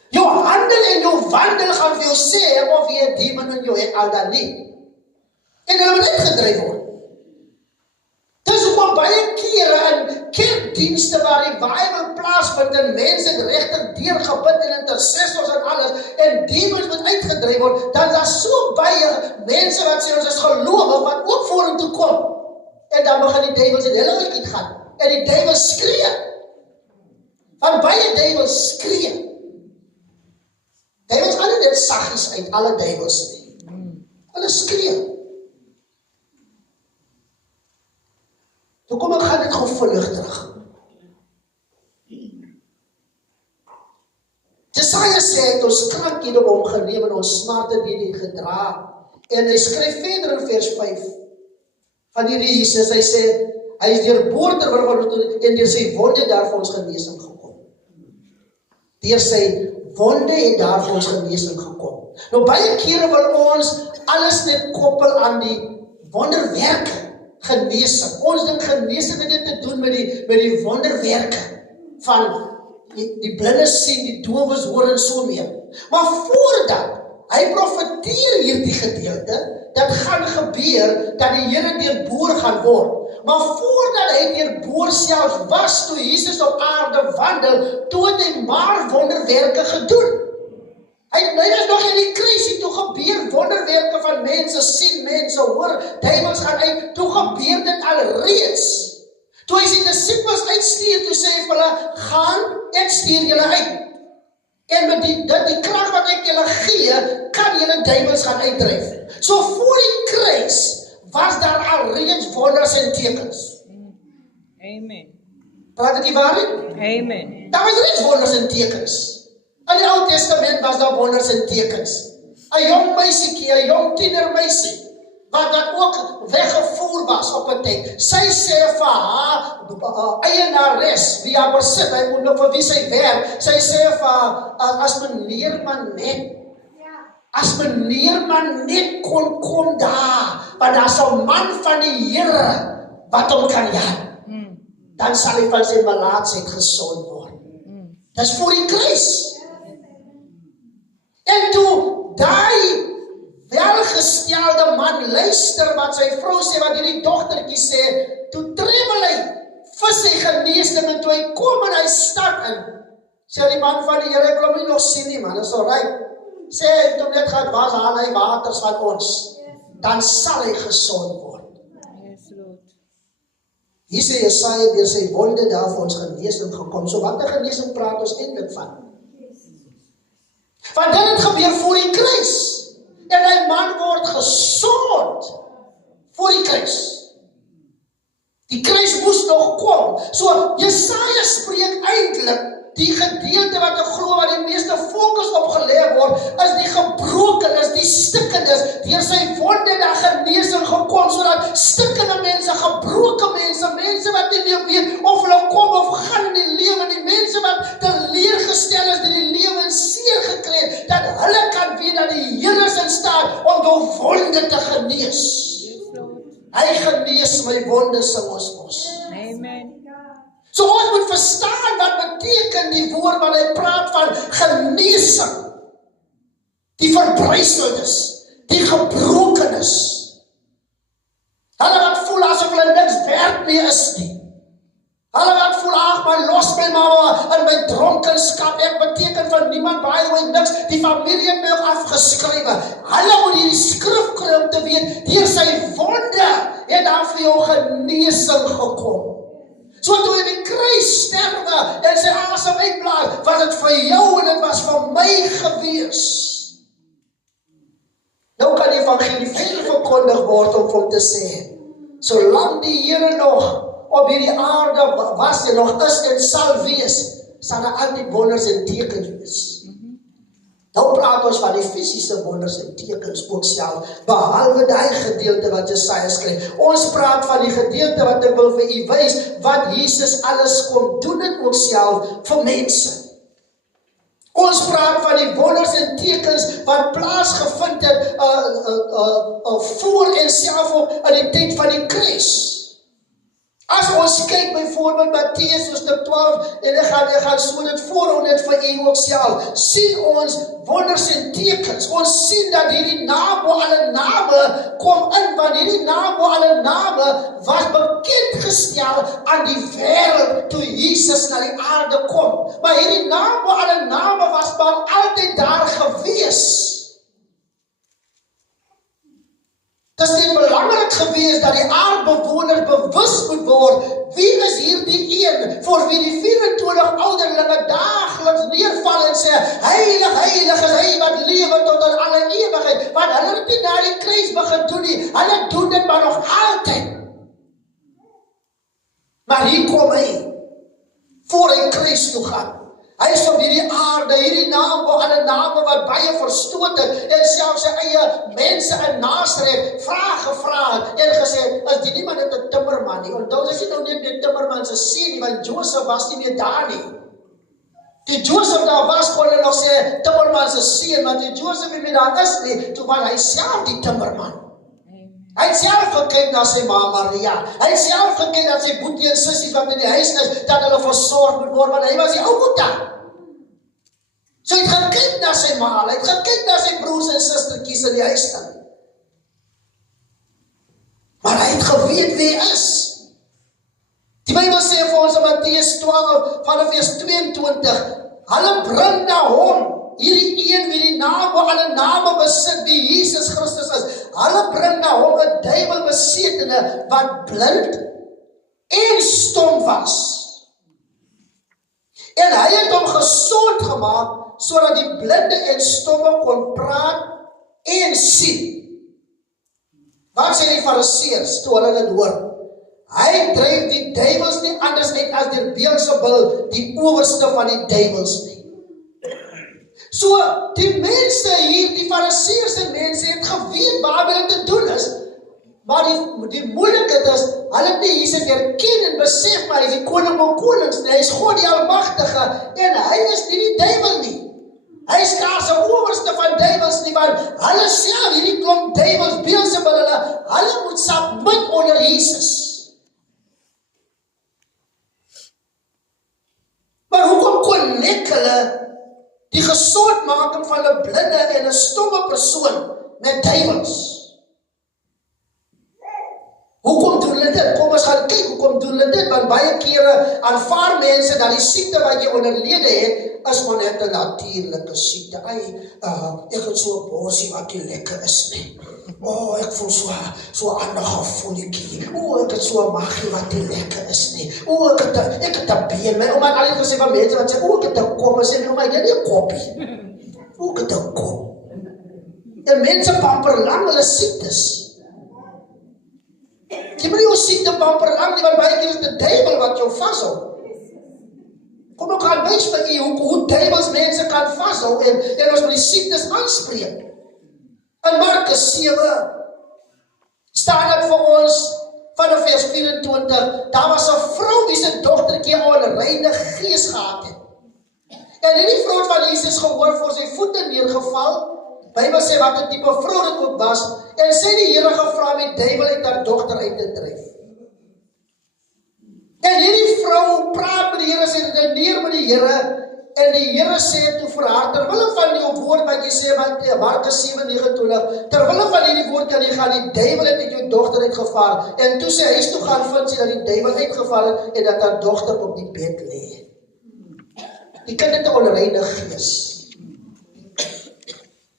Jou handel en jou wandel gaan vir jou sê of jy 'n demon in jou het al dan nie. En hulle moet uitgedryf word. Dis hoekom baie kere in kerkdienste waar revival plaasvind en mense het regtig deurgebid en intercessors en alles en demons moet uitgedryf word, dan daar so baie mense wat sê ons is gelowig wat ook vorentoe kom. En dan begin die duiwels in hulle uitgaan. En die duiwels skree. Want baie duiwels skree. Duiwels gaan nie net saggies uit, alle duiwels nie. Hulle skree. Toe kom ek gaan dit gou vinnig terug. Jesaja sê het ons krankie op hom geneem en ons smarte deur die gedra. En hy skryf verder in vers 5 van hierdie Jesus, hy sê, hy is deurboor ter wille en deur sy wonde daar vir ons genesing gekom. Deur sy wonde het daar vir ons genesing gekom. Nou baie kere wil ons alles net koppel aan die wonderwerke. Genesing. Ons dink genesing het dit te doen met die wonderwerke van die blindes sien, die dowes hoor en so meer. Maar voordat hy profeteer hierdie gedeelte, dat gaan gebeur dat die Here deurboor gaan word. Maar voordat hy deurboor self was, toe Jesus op aarde wandel, toe het hy maar wonderwerke gedoen. Hy was nog in die kruisie, toe gebeur wonderwerke van mense sien, mense hoor, duiwels gaan uit, toe gebeur dit al reeds. Toe hy sy disippels uitstuur, toe sê hy vir hulle, gaan, ek stuur julle uit. En met die krag wat ek julle gee, kan julle duiwels gaan uitdryf. So voor die kruis was daar al reeds wonders en tekens. Amen. Praat ek die waarheid? Amen. Daar was reeds wonders en tekens. In die Ou Testament was daar wonders en tekens. 'n Jong meisiekie, 'n jong tienermeisie, wat dan ook weggevoer was op 'n tyd. Sy sê vir haar eienares, wie haar besit, hy moet nog vir wie sy werk, sy sê vir haar, as meneer maar net kon kom daar, want daar is 'n man van die Here wat hom kan help. Dan sal hy van sy melaatsheid gesond word. Dis voor die kruis. En toe daai welgestelde man luister wat sy vrou sê, wat hierdie dogtertjie sê, toe tremmel hy vir sy geneesding en toe hy kom en hy stap in. Sê die man van die Here, ek wil hom nie nog sien nie man, is alright. Sê hy toe net gaan was, haal hy waters van ons. Dan sal hy gesond word. Yes, Lord. Hier sê Jesaja deur sy wonde daar vir ons genesing gekom. So wat 'n genesing praat ons eintlik van? Want dit het gebeur voor die kruis. En die man word gesond voor die kruis. Die kruis moes nog kom. So Jesaja spreek eintlik die gedeelte wat ek glo wat die meeste fokus op gelê word, is die gebrokenis, die stikkendes, deur sy wonde daar genesing gekom, sodat stikkende mense, gebroke mense wat nie meer weet of hulle kom of gaan in die lewe, die mense wat teleurgestel is, die lewe in seer gekry het, dat hulle kan weet dat die Here is in staat om jou wonde te genees. Hy genees my wonde, sing ons mos. Amen. So ons moet verstaan wat beteken die woord wat hy praat van genesing. Die verbruiseldes, die gebrokenis. Hulle wat voel asof hulle niks werd meer is nie. Hulle wat voel, ag maar los my maar in my dronkenskap, ek beteken vir niemand baie niks, die familie het my ook afgeskrywe. Hulle moet hierdie skrif kry om te weet, deur sy wonde het daar vir jou genesing gekom. So toe hy die kruis sterwe en sy asem uitblaas, was dit vir jou en dit was vir my gewees. Nou kan die evangelie veel verkondig word om hom te sê, solang die Here nog op hierdie aarde was en nog is en sal wees, sal daar altyd wonders en tekens wees. Nou praat ons van die fisiese wonders en tekens ook self, behalwe die gedeelte wat Jesaja skryf. Ons praat van die gedeelte wat ek wil vir u wys, wat Jesus alles kom doen het ook self vir mense. Ons praat van die wonders en tekens wat plaasgevind het voor en self ook in die tyd van die kruis. As ons kyk byvoorbeeld Matteus hoofstuk 12 en ek gaan so dit voorhou net vir u ook self, sien ons wonders en tekens. Ons sien dat hierdie naam bo alle name kom in, want hierdie naam bo alle name was bekend gestel aan die wêreld toe Jesus na die aarde kom. Maar hierdie naam bo alle name was maar altyd daar gewees. Het is nie belangrik gewees dat die aardbewoners bewus moet word, wie is hierdie een, voor wie die 24 ouderlinge daagliks neerval en sê, heilig, heilig is hy wat lewe tot in alle ewigheid, want hulle het nie na die kruis begin doen nie, hulle doen dit maar nog altyd. Maar hier kom hy, voor hy kruis toe gaan. Hy is op hierdie aarde, hierdie naam, alle name wat baie verstoot het, en selfs sy eie mense in Nasaret vraag gevra het, en gesê, is die nie maar net 'n timmerman nie, onthou, is nie nou net die timmerman se seun nie, want Josef was nie meer daar nie. Toe Josef daar was, kon hulle nog sê, timmerman se seun, want toe Josef nie meer daar is nie, toe was hy self die timmerman. Hy het self gekyk na sy ma Maria, hy het self gekyk na sy boetie en sissies wat in die huis is, dat hulle versorg moet word, want hy was die ou boetie. So hy het gekyk na sy ma, hy het gekyk na sy broers en sistertjies in die huis dan. Maar hy het geweet wie hy is. Die Bybel sê vir ons in Matteus 12 vanaf vers 22, hulle bring na hom, hierdie een wie die naam bo alle name besit, wie Jesus Christus is, hulle bring na hom 'n duiwelbesetene wat blind en stom was. En hy het hom gesond gemaak, sodat die blinde en stomme kon praat en sien. Wat sê die Fariseërs toe hulle dit hoor? Hy dryf die duiwels nie anders uit as deur Beelzebul, die owerste van die duiwels nie. So, die mense hier, die Fariseërs en mense het geweet waarmee hulle te doen is, maar die moeilikheid is, hulle het nie Jesus herken en besef, maar hy is die koning van konings, hy is God die Almagtige, en hy is nie die duiwel nie. Hy is skaars 'n owerste van duiwels nie, want hulle self, hierdie klomp duiwels, Beelzebul, hulle moet submit onder Jesus. Maar hoekom connect hulle die gesondmaking van 'n blinde en 'n stomme persoon met duiwels? Hoekom doen hulle dit? Kom ons gaan kyk, hoekom doen hulle dit? Want baie kere aanvaar mense dat die siekte wat jy onderlede het, is maar net 'n natuurlike siekte. Ek het so 'n borsie wat nie lekker is nie. Ek voel so ander gevoeltjie. Ek het so 'n maagie wat nie lekker is nie. Ek het 'n been. My ouma het altyd gesê van mense wat sê, ek het 'n kop. Sê my ouma, jy het nie 'n kopie. Ek het 'n kop. En mense pamper lang hulle siektes. Jy moet nie jou siekte pamper lang nie, want baie keer is die duiwel wat jou vashou. Kom ek gaan wys vir u hoe duiwels mense kan vashou en ons moet die siektes aanspreek. In Markus 7 staan dit vir ons vanaf vers 24, daar was 'n vrou wie se dogtertjie 'n onreine gees gehad het. En hierdie vrou het van Jesus gehoor, voor sy voete neergeval. Bybel sê wat 'n tipe vrou dit ook was, en sy die Here gevra om die duiwel uit haar dogter uit te dryf. En hierdie vrou praat met die Here, sy redeneer met die Here, en die Here sê toe vir haar, terwille van jou woord wat jy sê, Markus 7:29, terwille van hierdie woord kan jy gaan, die duiwel het uit jou dogter uitgevaar, en toe sy huis toe gaan vind sy dat die duiwel uitgevaar het, en dat haar dogter op die bed lê. Die kind het 'n onreine gees.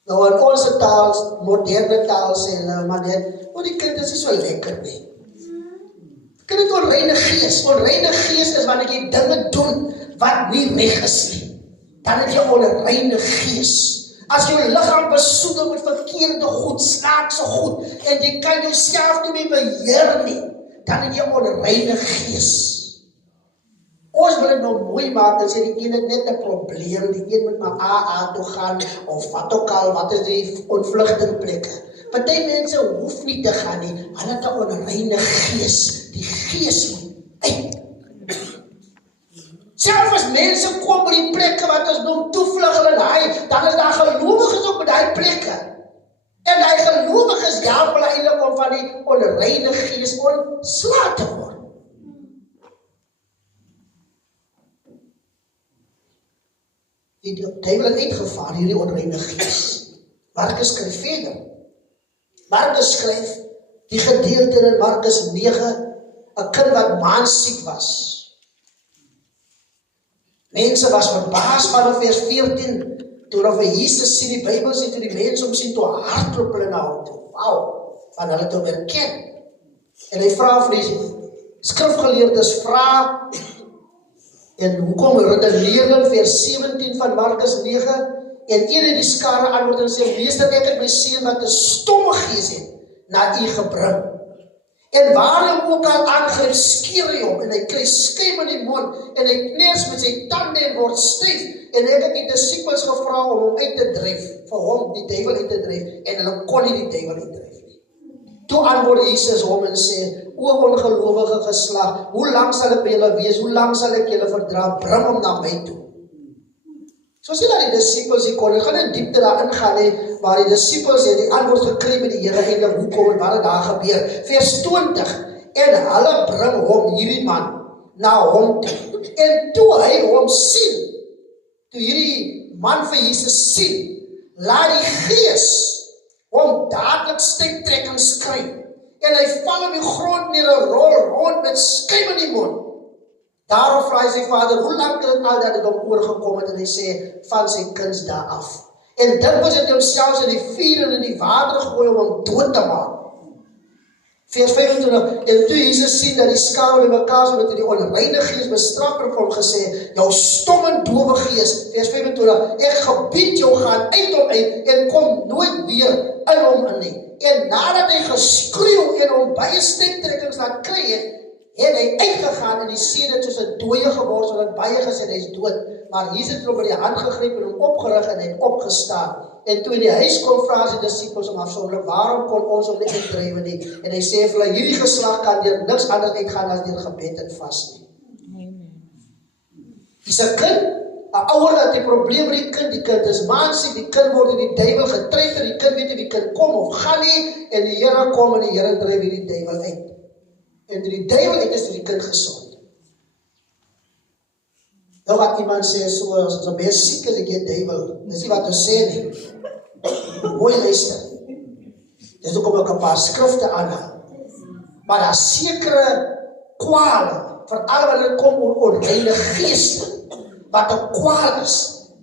Nou in onze taal, moderne taal sê hulle, maar net, die kind is nie so lekker nie. Kind het onreine gees. Onreine gees is wanneer jy dinge doen wat nie reg is nie. Dan het jy onreine gees. As jy jou liggaam besoedel met verkeerde goed, snaakse goed, en jy kan jouself nie meer beheer nie, dan het jy onreine gees. Ons wil het nou mooi maak, dan sê die ene net 'n probleem, die een moet maar AA toe gaan, of wat ook al, wat is die ontvlugtingplekke. Party mense hoef nie te gaan nie, hulle het 'n onreine gees, die gees moet uit. Selfs as mense kom by die plekke wat ons noem toevlug hulle en dan is daar gelowiges op by die plekke. En die gelowiges help hulle eintlik om van die onreine gees ontslae te word. Die duivel het uitgevaar hierdie onreine gees. Markus skryf verder. Markus skryf die gedeelte in Markus 9, 'n kind wat maansiek was. Mense was verbaas van vers 14, toe hulle vir Jesus sien, die Bybel sê, toe die mense om sien, toe hardloop hulle na hom toe. Wauw, van hulle toe herken. En hy vra vir die skrifgeleerdes, vra, en hoekom redeneer hulle vers 17 van Markus 9, en een het die skare antwoord en sê, meester, ek het my seun wat 'n stomme gees het, na u gebring. En waar hy ook al aangryp, skeer hy hom, en hy kry skuim in die mond, en hy kners met sy tande en word styf, en ek het die disippels gevra om hom uit te dryf, vir hom die duiwel uit te dryf, en hulle kon nie die duiwel uitdryf nie. Toe antwoord Jesus hom en sê, o ongelowige geslag, hoe lang sal ek by julle wees, hoe lang sal ek julle verdra, bring hom na my toe. So sê dat die disippels die kon, ek gaan in diepte daar ingaan nie, maar die disippels het die antwoord gekry met die Here eintlik hoekom en wat het daar gebeur. Vers 20, en hulle bring hom, hierdie man, na hom toe. En toe hy hom sien, toe hierdie man vir Jesus sien, laat die gees hom dadelik stuiptrekkings kry. En hy val op die grond neer en rol rond met skuim in die mond. Daarop vra hy sy vader, hoe lang het al dat het hom oorgekom het, en hy sê, van sy kindsdae af. En dit was het homselfs in die vuur en in die water gegooi om hom dood te maak. Vers 25, en toe Jesus sien dat die skare in mekaar so met die onreine gees bestraf het, hom gesê, jou stom en dowe gees, vers 25, ek gebied jou gaan uit hom uit, en kom nooit weer in hom in nie. En nadat hy geskreeuw en hom baie stuiptrekkings laat kry het, en hy uitgegaan en die seun het soos 'n dooie geword, sodat baie gesê hy is dood. Maar Jesus het hom by die hand gegryp en hom opgerig en hy het opgestaan. En toe in die huis kom, vra sy disippels om afsonderlik, waarom kon ons hom nie uitdrywe nie? En hy sê vir hulle, hierdie geslag kan deur niks anders uitgaan as deur gebed en vas nie. Dis 'n kind, 'n ouer dat die probleem met die kind is maansiek, die kind word in die duiwel getreiter, die kind weet nie die kind kom of gaan nie, en die Here kom en die Here dryf hierdie duiwel uit. En die duiwel het is die kind gesond. Nou wat iemand sê, so as een baie siek is, ek het duiwel. Dis nie wat ons sê nie. Mooi luister. Dis ook om ek 'n paar skrifte aanhaal. Maar daar sekere kwale, veral wanneer dit kom oor onreine geeste, wat 'n kwaal is,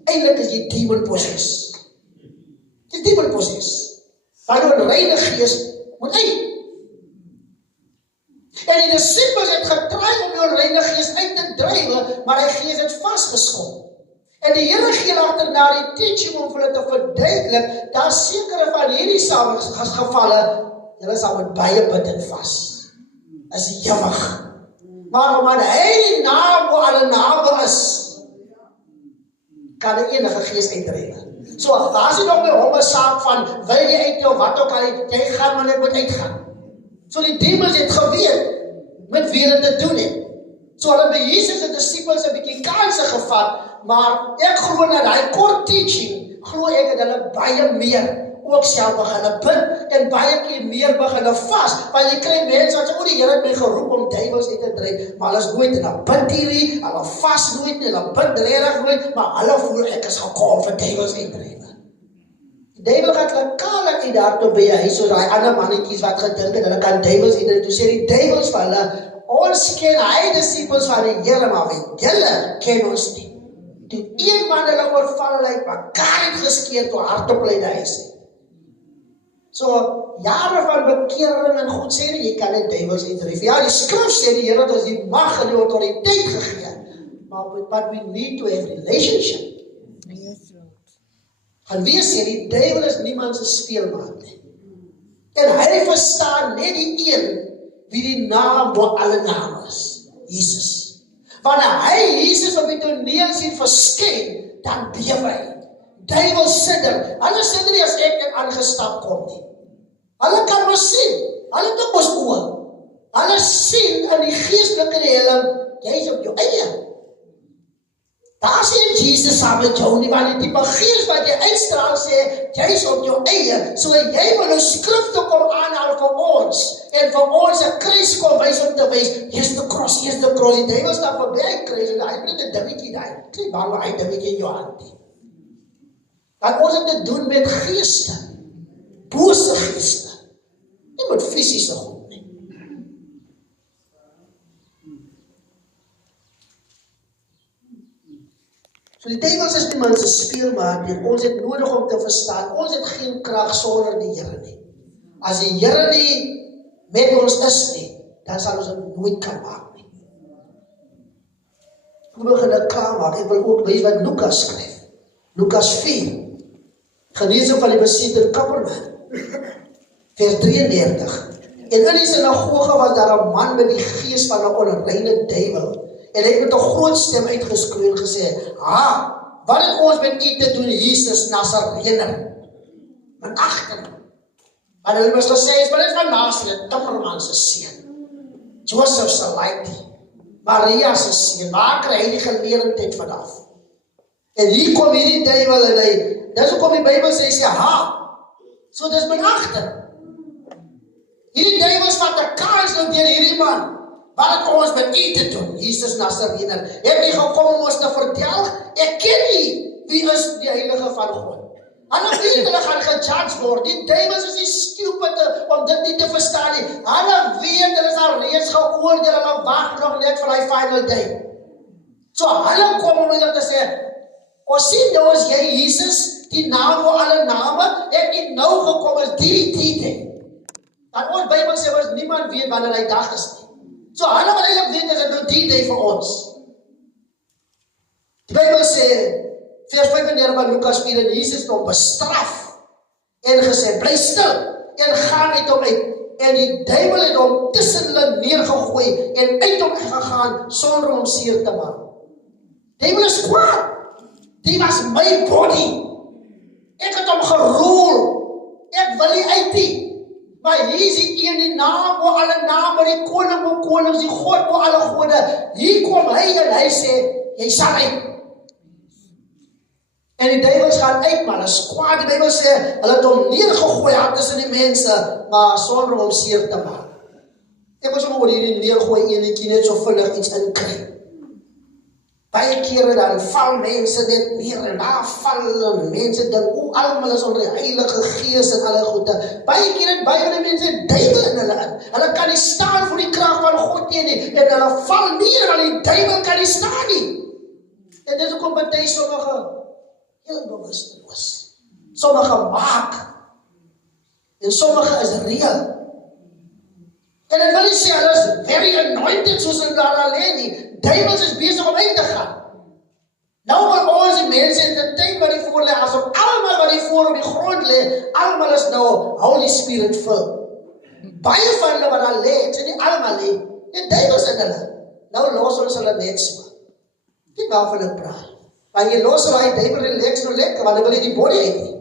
eintlik is jy demon possessed. Jy demon possessed. Daai onreine gees moet uit. En die disippels het getry om die onreine gees uit te drywe, maar die gees het vasgeskop. En die Here gee agterna die teaching om vir hulle te verduidelik, daar sekere van hierdie gevalle, julle sal met baie bid en vas. Is jammer. Maar omdat hy naam waar alle name is, kan hy enige gees uitdrywe. So, daar is nog by hom 'n saak van, wil jy uit jou wat ook al, jy gaan maar net moet uitgaan. So die demons het geweet met wie hulle te doen het. So hulle by Jesus en disippels 'n bietjie kanse gevat, maar ek glo dat hy kort teaching, glo ek dat hulle baie meer ook self begin bid en baie keer meer begin vas, want jy kry mense wat sê, o die Here het my geroep om duiwels uit te dryf, maar hulle is nooit in 'n bid hierdie, hulle vas nooit, hulle bid regtig nooit, maar hulle voel ek is gekom vir duiwels uit te dryf. Die duiwel gaat lekalig uit daar toe by jy huis, so die ander mannetjies wat gedink het, hulle kan duiwels uit, toe sê die duiwels van hulle, ons ken hy disippels van die Here, maar julle ken ons nie. Toe een man hulle oorval, hulle het mekaar het geskeer, toe hardop hulle in die huis. So, jare van bekering en goed sê, jy kan nie duiwels uitdryf. Ja, die skrif sê die Here het ons die mag en die autoriteit gegee, but we need to have relationship. Yes, Lord. gaan wees jy, die duiwel is niemand se speelmaat nie. En hy verstaan net die een wie die naam bo alle name is, Jesus. Wanneer hy Jesus op die toneel sien verskyn, dan beef hy. Duiwel sidder. Hulle sidder nie as ek net aangestap kom nie. Hulle kan maar sien. Hulle het ook mos oë. Hulle sien in die geestelike helling, jy is op jou eie. Daar sien Jesus saam met jou nie, want die tipe gees wat jy uitstraal sê, jy is op jou eie, so jy wil nou skrifte kom aanhaal vir ons, en vir ons 'n kruis kom wys om te wys, here's the cross, die duiwel stap op die kruis, en hy het 'n dingetjie daar, ek sê bang hy dingetjie in jou hand nie. Want ons het te doen met geeste, bose geeste, nie met fisiese goed nie. So die duiwel is nie mense speelmaat nie, ons het nodig om te verstaan, ons het geen krag sonder die Here nie. As die Here nie met ons is nie, dan sal ons dit nooit kan maak nie. Ek begin dit klaar maak, ek wil ook wys wat Lukas skryf. Lukas 4, genesing van die besiete in Kapernaum, vers 33. En in die sinagoge was daar 'n man met die gees van 'n onreine duiwel, en hy het met 'n groot stem uitgeskreeu en gesê, wat het ons met u te doen, Jesus Nasarener? Met agter. Maar hulle moes gesê, maar dit is van Nasaret, Timmerman se seun, Joseph se laaitjie, Maria se seun, waar kry hy die geleerdheid vanaf? En hier kom hierdie duiwel en hy, dis hoekom die Bybel sê, so dis met agter. Hierdie duiwels vat 'n kans nou deur hierdie man. Wat het ons met u te doen, Jesus Nasarener? Ek nie gekom om ons te vertel, ek ken nie wie is die heilige van God. Hulle weet hulle gaan gejudge word. Die duiwels is nie stupid om dit nie te verstaan nie. Hulle weet hulle is al reeds geoordeel, hulle wag nog net vir die final day. So hulle kom om hulle te sê, ons sien nou as jy Jesus, die naam voor alle name, ek het nou gekom as die day. Want ons Bybel sê, ons niemand weet wanneer hy dag is nie. So hulle wat eintlik weet is dit nou die day vir ons. Die Bybel sê, vers 35 van Lukas 4, en Jesus het hom bestraf en gesê, bly stil en gaan uit hom uit. En die duiwel het hom tussen hulle neergegooi en uit hom gegaan sonder hom seer te maak. Duiwel is kwaad. Die was my body. Ek het hom geroer. Ek wil nie uit nie. Maar hier is die een, die naam oor alle name, die koning oor konings, die God oor alle gode. Hier kom hy en hy sê, jy sal uit. En die duivels gaan uit, maar hulle is kwaad. Die Bybel sê, hulle het hom neergegooi had tussen die mense, maar sonder hom seer te maak. Ek was oor hierdie neergooi enetjie net so vinnig iets inkry. Baie kere dan val mense net neer en daar val mense dink, almal is onder die Heilige Gees en alle goede. Baie kere het baie mense duiwel in hulle in. Hulle kan nie staan vir die krag van God teen nie. En hulle val neer, want die duiwel kan nie staan nie. En dis hoekom party sommige heel bewusteloos. Sommige maak. En sommige is reël. En ek wil nie sê, hulle is very anointed soos hulle daar alleen nie. Duivels is besig om uit te gaan. Nou wil ons die mense in die tyd wat die voor lê, asof allemaal wat die voor op die grond lê, allemaal is nou Holy Spirit vul. Baie van hulle wat daar lê, sê nie allemaal lê, die duivels in hulle. Nou los ons hulle net so. Kijk waarvan ek praat. Want jy los hulle, die duivel relax nou lekker, want hulle wil die body uit nie.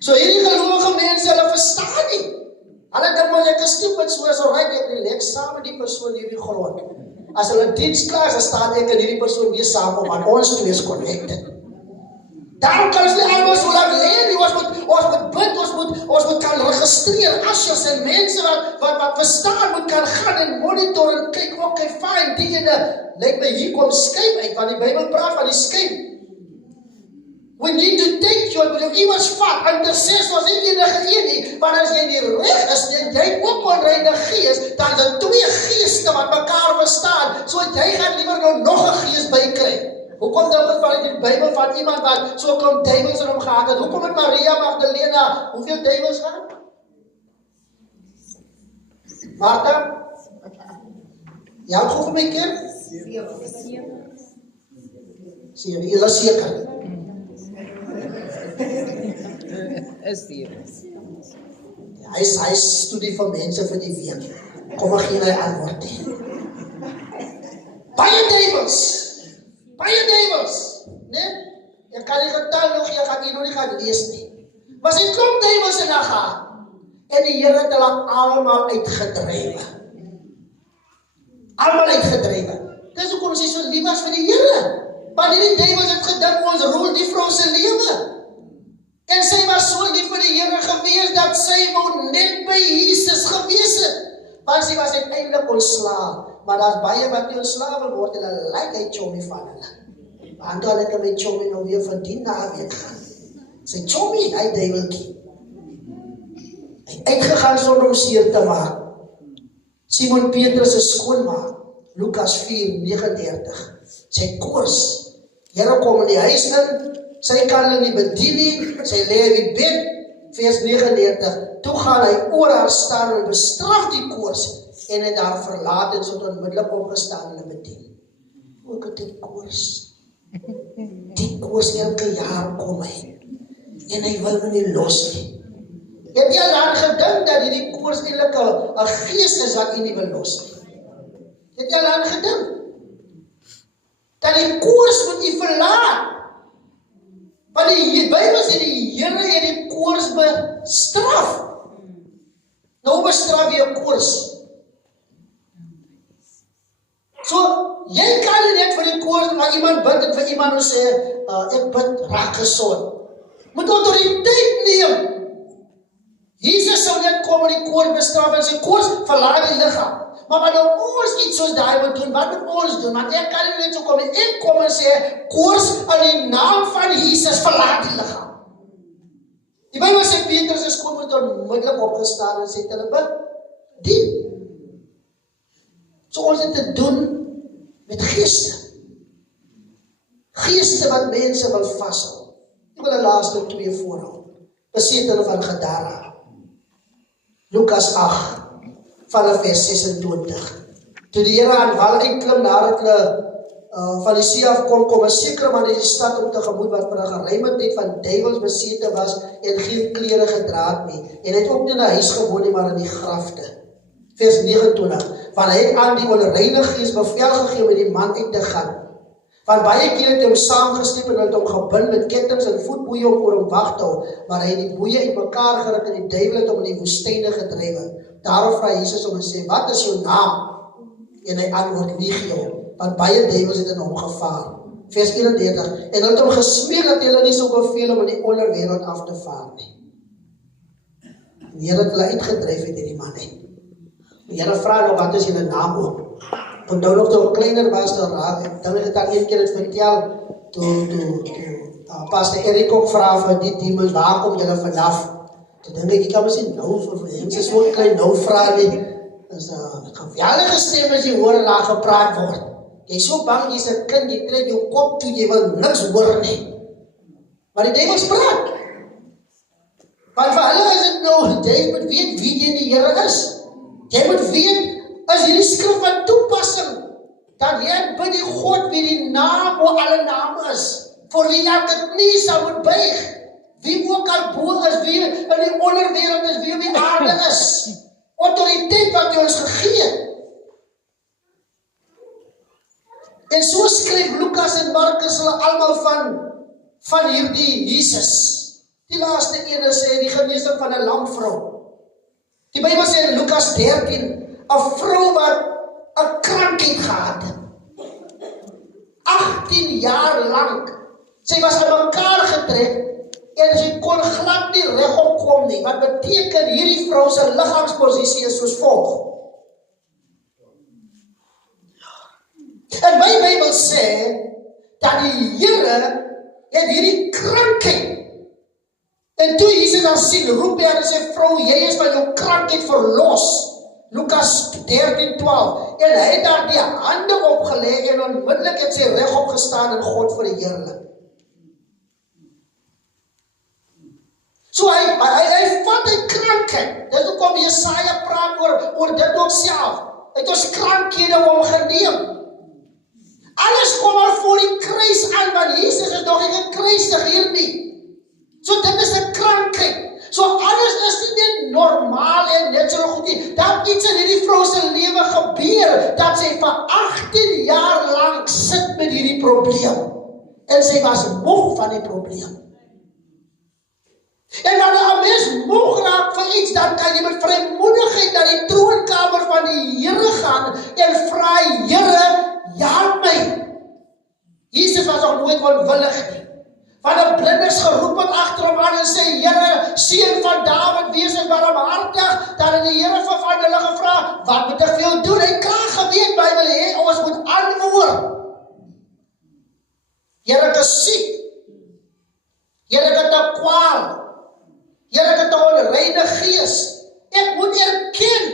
So hierdie gelovige mense, hulle verstaan nie. Hulle dink maar lekker stupid, soos alright, ek relax saam met die persoon hier die grond. As hulle diens klaar is, staan ek en hierdie persoon weer saam, want ons twee is connected. Daarom kan ons nie allemaal so lang leer nie, ons moet bid, ons moet kan registreer, asjes en mense wat verstaan moet kan gaan en monitor en kyk, okay, fine, die ene, lyk my hier kom skuip uit, want die Bybel praat van die skuip. We need to take you, want jy was vat, intercessors was nie enige een nie, want as jy nie reg is, en jy ook onreine gees, dan is er twee geeste wat mekaar verstaan, so jy gaan liever nou nog een geest bykry. Hoekom dan het van die Bybel van iemand wat so klomp duivels in hom gehad het? Hoekom het Maria Magdalena, hoeveel duivels gehad? Martha? Ja, gou vir my keer? 7, jy is seker. Is die. Hy studie vir mense vir die week. Kom ek gee hy antwoord. Baie duiwels, né? Jy kan nie getal nog, jy gaan nie gaan lees nie. Maar sy klomp duiwels in haar gaan. En die Here het hulle almal uitgedrywe. Dis hoekom sy so lief was vir die Here. Want hierdie duiwels het gedink ons rol die vrou se lewe. En sy was so lief vir die Here gewees dat sy wou net by Jesus gewees het. Want sy was uiteindelik ontslae. Maar daar's baie wat nie ontslae wil word en hulle lyk hy chommy van hulle. Want dan ek my chommy nou weer verdien na week gaan. Sy chommy, hy duiweltjie. Hy uitgegaan sonder om seer te maak. Simon Petrus se skoonmaak. Lukas 4:39. Sy koors. Here kom in die huis in. Sy kan hulle nie bedien nie. Sy lê in die bed. Vers 39. Toe gaan hy oor haar staan en bestraf die koors. En het haar verlaat en so onmiddellik opgestaan en bedien. Ook het die koors. Die koors elke jaar kom hy. En hy wil my nie los nie. Het jy al aan gedink dat hierdie koors eintlik 'n gees is wat jy nie wil los nie? Het jy al aan gedink? Dat die koors moet jy verlaat. Want die Bybel sê die Here het die koors bestraf. Nou bestraf jy 'n koors. So, jy kan nie net vir die koors, maar iemand bid en vir iemand nou sê, ek bid, raak gesond. Moet autoriteit neem. Jesus sou net kom en die koors bestraf en sy koors verlaat die liggaam. Maar wat nou ons iets soos daai moet doen, wat moet ons doen? Want ek kan nie net so kom en ek kom en sê, koors in die naam van Jesus verlaat die liggaam. Die Bybel sê Petrus is kom met onmiddellik opgestaan en sê hulle bedien. So ons het te doen met geeste. Geeste wat mense wil vashou. Ek wil die laaste 2 voorhou. Besetene van Gadara. Lukas 8, vanaf vers 26. Toe die Here aan wal uitklim nadat hulle van die see af kom 'n sekere man in die stad om tegemoet wat vir 'n geruime tyd van duiwels besete was en geen klere gedra het nie. En hy het ook nie in 'n huis gewoon nie, maar in die grafte. Vers 29. Want hy het aan die onreine gees bevel gegee om met die man uit te gaan. Want baie keer het hy hom saamgesteep en het hom gebind met kettinge en voetboeie om oor hom wag te hou, maar hy het die boeie uitmekaar geruk en die duiwel het hom in die woestyne gedrywe. Daarop vra Jesus om en sê, wat is jou naam? En hy antwoord, Legio, want baie duiwels het in hom gevaar. Vers 31. En hulle het hom gesmeek dat hulle nie sou beveel om in die onderwêreld af te vaar nie. Die Here het hulle uitgedryf uit hierdie man uit. Die Here vra nou, wat is julle naam ook? Onthou nog toe ek kleiner was, dan het ek al een keer het vertel, toe Pastor Erik ook vra vir die demons, waar kom julle vanaf? Toe dink ek kan miskien nou vir mense so klein nou vra nie. Dis 'n geweldige stem as jy hoor daar gepraat word. Jy so bang jy's 'n kind, jy trek jou kop toe, jy wil niks hoor nie. Maar die duiwels praat. Want vir hulle is dit nou, jy moet weet wie jy die Here is. Jy moet weet, as hierdie skrif van toepassing, dat jy bid die God wie die naam oor alle name is, vir wie jy dit nie sal moet buig, wie ook al bo is, wie in die onderwêreld is, wie op die aarde is, autoriteit wat jy ons gegee het. En so skryf Lukas en Markus hulle almal van hierdie Jesus. Die laaste ene sê die genesing van 'n lamvrou. Die Bybel sê in Lukas 13, 'n vrou wat 'n krankheid gehad het. 18 jaar lank. Sy was aan mekaar getrek en sy kon glad nie regop kom nie. Wat beteken hierdie vrou se liggaamsposisie is soos volg. En my Bybel sê dat die Here het hierdie krankheid. En toe Jesus dan sien, roep hy aan sy vrou, jy is van jou krankheid verlos. Lukas 13:12. En hy het daar die hande opgelê en onmiddellik het sy regop gestaan en God verheerlik. So hy vat die krankheid. Dis hoekom Jesaja praat oor dit ook self. Hy het ons krankhede hom geneem. Alles kom maar voor die kruis aan, want Jesus is nog nie gekruisig hier nie. So dit is 'n krankheid. So alles is nie net normaal en net so goed nie. Daar het iets in hierdie vrou se lewe gebeur, dat sy vir 18 jaar lank sit met hierdie probleem. En sy was moeg van die probleem. En wanneer 'n mens moeg raak vir iets, dan kan jy met vrymoedigheid na die troonkamer van die Here gaan en vra, Here, help my. Jesus was nog nooit onwillig nie. Van 'n blindes geroep het agter hom aan en sê, Here, seun van Dawid, wees en barmhartig. Dan het die Here van hulle gevra, wat moet ek vir jou doen? Hy het klaar geweet, by wil hê, ons moet antwoord. Here, ek is siek. Here, ek het 'n kwaal. Here, ek het 'n onreine gees. Ek moet erken.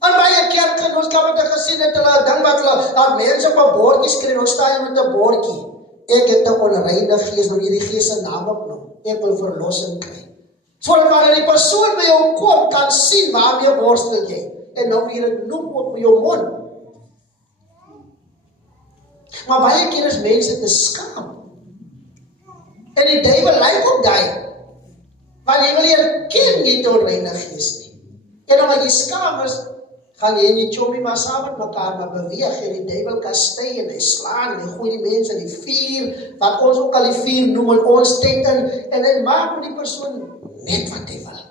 En baie kerke, ons kan het gesien het hulle ding wat hulle mense op 'n bordjie skryf, ons staan met 'n bordjie. Ek het 'n onreine gees, nou hierdie gees se naam opnoem. Ek wil verlossing kry. Sodat wanneer die persoon by jou kom, kan sien waarmee worstel jy. En nou weer dit noem ook met jou mond. Maar baie keer is mense te skaam. En die duiwel lyk op daai. Want jy wil nie erken jy het 'n onreine gees nie. En omdat jy skaam is, gaan jy nie choppie maar saam met mekaar maar beweeg en die duiwel kastei en hy slaan en hy gooi die mense in die vuur, wat ons ook al die vuur noem in ons tyd en hy maak met die persoon net wat hy wil.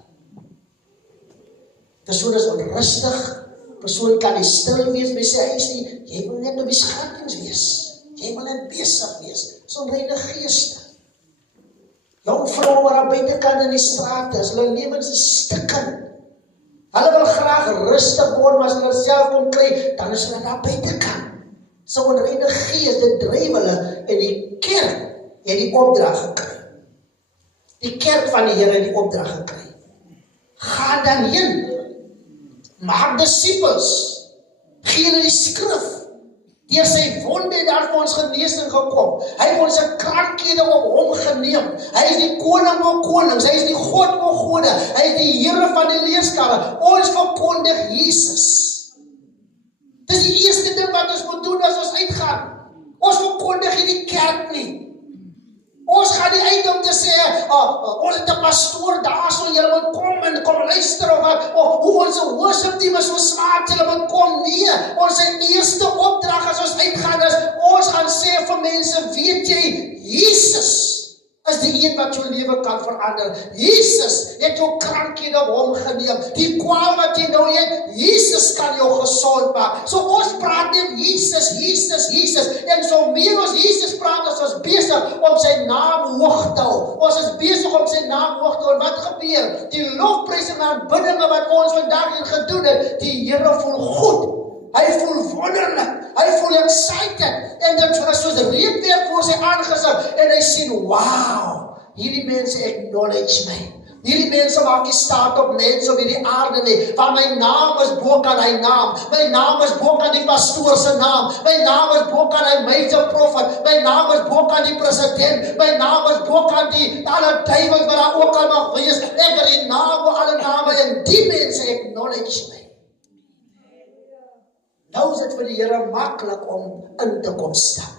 Persoon is onrustig, persoon kan nie stil wees by sy huis nie, jy wil net op die skakings wees, jy wil net besig wees, so onreine geeste. Jong vroue wat aan buitekant in die strate is, hulle lewens is stikkend. Hulle wil graag rustig word, maar as hulle self kom kry, dan is hulle daar buitekant. So onreine gees, dit dryf hulle, en die kerk het die opdrag gekry. Die kerk van die Here het die opdrag gekry. Ga dan heen, maak disippels, gee hulle die skrif. Deur sy wonde het daar vir ons genesing gekom. Hy het ons krankhede op hom geneem. Hy is die koning van konings, hy is die God van gode, hy is die Here van die leerskare. Ons verkondig Jesus. Dis die eerste ding wat ons moet doen as ons uitgaan. Ons verkondig nie die kerk nie. Ons gaan nie uit om te sê, ons het 'n pastoor daar, so julle moet kom luister, of hoe ons worship team is so smaak, julle moet kom. Nee, ons eerste opdrag as ons uitgaan is, ons gaan sê vir mense, weet jy, Jesus is die een wat jou lewe kan verander. Jesus het jou krankhede op hom geneem. Die kwaal wat jy nou het, Jesus kan jou gesond maak. So ons praat net Jesus, Jesus, Jesus. En so meer ons Jesus praat, as ons besig om sy naam hoog te hou. Ons is besig om sy naam hoog te hou. En wat gebeur? Die lofprys en aanbiddinge wat ons vandag hier gedoen het, die Here voel goed. Hy voel wonderlik. Hy voel excited. En dit is soos reukwerk voor sy aangesig. En hy sien, wow, hierdie mense acknowledge my. Hierdie mense maak nie staat op mense op hierdie aarde nie. Want my naam is bo kan hy naam. My naam is bo kan die pastoor se naam. My naam is bo kan hy meisie profet. My naam is bo kan die president. My naam is bo kan die alle duiwels wat daar ook al mag wees. Ek het die naam bo alle name en die mense acknowledge my. Nou is dit vir die Here maklik om in te kom stap.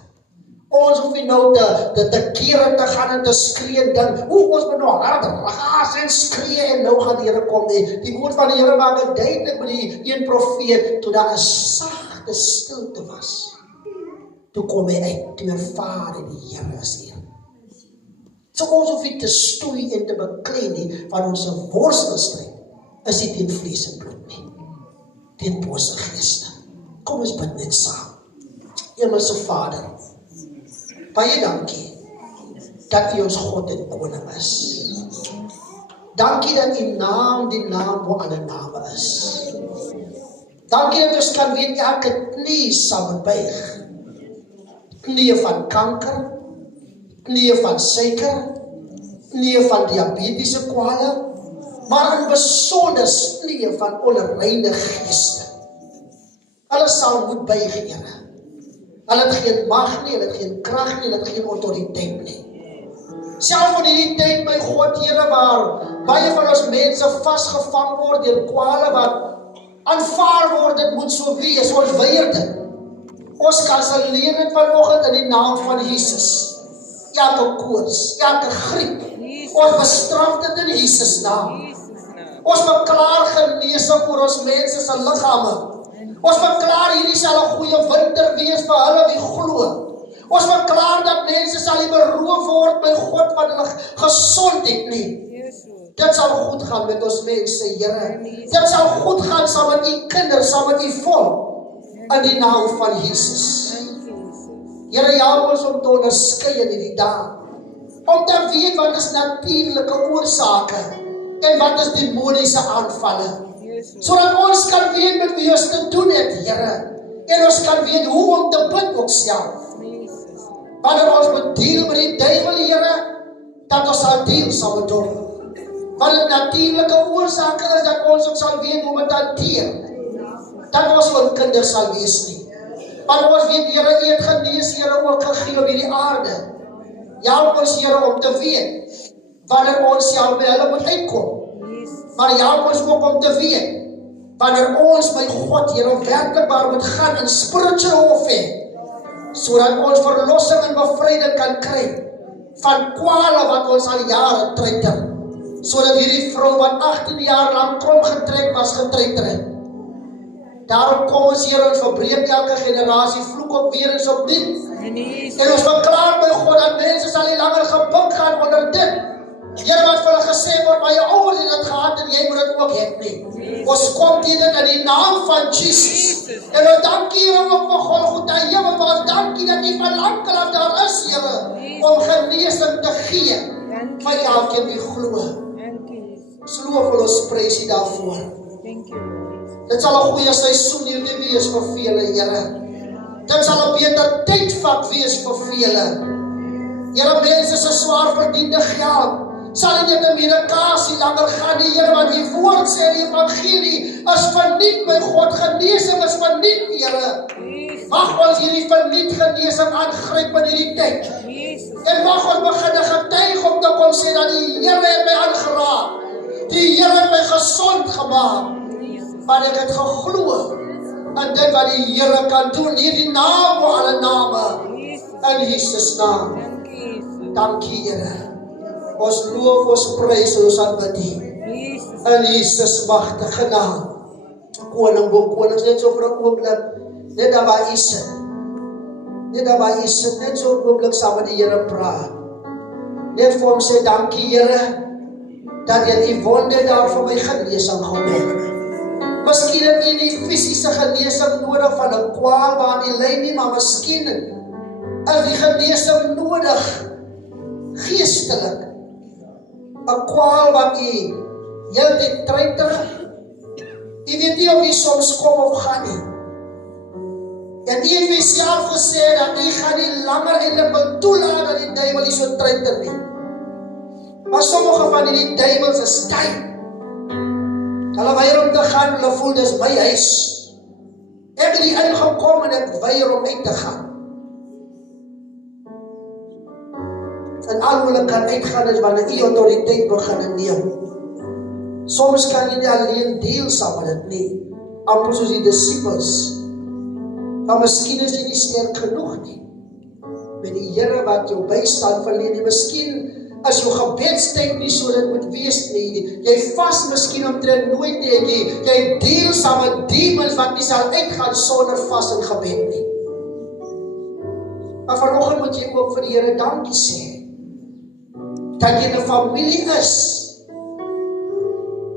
Ons hoef nie nou te kere te gaan en te skree en ding, ons moet nou hard raas en skree en nou gaan die Here kom nie. Die woord van die Here maak dit duidelik met die een profeet, toe daar 'n sagte stilte was. Toe kom hy uit, toe ervaar die Here is hier. So ons hoef nie te stoei en te beklei nie, want ons worstelstryd is nie teen vlees en bloed nie, teen bose geeste. Kom ons bid net saam. Hemelse Vader, baie dankie dat U ons God en koning is. Dankie dat U naam die naam bo alle name is. Dankie dat ons kan weet elke knie sal buig. Knieë van kanker, knieë van suiker, knieë van diabetiese kwale, maar in besonder knieë van onreine geeste. Hulle sal moet buig, Here. Hulle het geen mag nie, hulle het geen krag nie, hulle het geen autoriteit nie. Self in hierdie tyd, my God, Here, waar baie van ons mense vasgevang word deur kwale wat aanvaar word, dit moet so wees, ons weier dit. Ons kanselleer dit vanoggend in die naam van Jesus. elke koors, elke griep. Ons bestraf dit in Jesus naam. Ons verklaar genesing oor ons mense se liggame. Ons verklaar hierdie sal 'n goeie winter wees vir hulle wie glo. Ons verklaar dat mense sal nie beroof word by God van hulle gesondheid nie. Dit sal goed gaan met ons mense, Here. Dit sal goed gaan saam met u kinders, saam met u volk, in die naam van Jesus. Here, help ons om te onderskei in hierdie dae, om te weet wat is natuurlike oorsake en wat is demoniese aanvalle, sodat ons kan weet met wie ons te doen het, Here, en ons kan weet hoe om te bid ook self. Wanneer ons moet deel met die duivel, Here, dat ons sal deel saam met hom. Wat het natuurlike oorsake is, dat ons ook sal weet hoe om te hanteer. Dat ons ons kinders sal wees nie. Want ons weet, Here, u het genees, Here, ook gegee op hierdie aarde. Help ons, Here, om te weet, wanneer ons self by hulle moet uitkom. Maar help ons ook om te weet, wanneer ons by God, Here, werklikbaar moet gaan in spiritual warfare, sodat ons verlossing en bevryding kan kry van kwale wat ons al jare treiter. Sodat hierdie vrou wat 18 jaar lang krom getrek was, getreiter het. Daarom kom ons, Here, ons verbreek elke generasie vloek op weer eens opnieuw. En ons verklaar by God dat mense sal nie langer gebuk gaan onder dit. Here, wat vir hulle gesê word, maar jou ouers het dit gehad en jy moet dit ook hê nie. Ons kom dit in die naam van Jesus. En ons dankie, Here, ook vir Golgotha, Here, maar ons dankie dat jy van lankal af daar is, Here, om genesing te gee vir elkeen wie glo. Ons loof en ons prys U daarvoor. Dit sal 'n goeie seisoen hierdie wees vir vele, Here. Dit sal 'n beter tydvak wees vir vele. Here, mense se swaar verdiende geld sal nie net 'n medikasie langer gaan nie, Here, want die woord sê die evangelie is verniet by God, genesing is verniet, Here. Mag ons hierdie verniet genesing aangryp in hierdie tyd. En mag ons begin getuig om te kom sê dat die Here het my aangeraak. Die Here het my gesond gemaak. Maar ek het geglo in dit wat die Here kan doen, hierdie naam oor alle name, in Jesus naam. Dankie, Here. Ons loof, ons prys, ons aanbid U. In Jesus magtige naam. Koning bo konings, net so vir 'n oomblik, net daar waar U sit. Net daar waar U sit, net so 'n oomblik saam met die Here praat. Net vir hom sê, dankie, Here, dat jy die wonde daar vir my genesing gemaak. Miskien het jy nie fisiese genesing nodig van 'n kwaal waar die ly nie, maar miskien is die genesing nodig geestelik. 'n kwaal wat jy heeltyd treiter. Jy weet nie of jy soms kom of gaan nie. En jy het myself gesê dat jy gaan nie langer eintlik wil toelaat dat die duiwel jy so treiter nie. Maar sommige van die duiwels is styf. Hulle weier om te gaan, hulle voel dis my huis. Ek het hier ingekom en ek weier om uit te gaan. En al hoe hulle kan uitgaan is wanneer U autoriteit begin neem. Soms kan jy nie alleen deel saam met dit nie, amper soos die disippels. Maar miskien is jy nie sterk genoeg nie. Met die Here wat jou bystand verleen nie, miskien as jou gebedstyd nie so dit moet wees nie. Jy vas miskien omtrent nooit nie. Jy deel saam met demons wat nie sal uitgaan sonder vas en gebed nie. Maar vanoggend moet jy ook vir die Here dankie sê. Dat jy 'n familie is.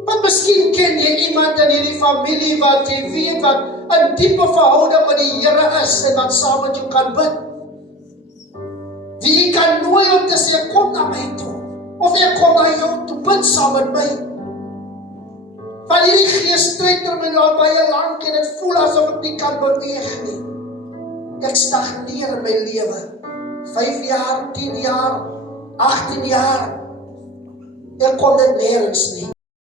Want miskien ken jy iemand in hierdie familie wat jy weet wat 'n diepe verhouding met die Here is en wat saam met jou kan bid. Wie kan nooi om te sê, kom na my toe. Of ek kom na jou toe, bid saam met my. Van hierdie gees treiter my al baie lank en het voel asof ek nie kan beweeg nie. Ek stagneer in my lewe. 5 jaar, 10 jaar, 18 jaar. Ek kom dit nergens nie.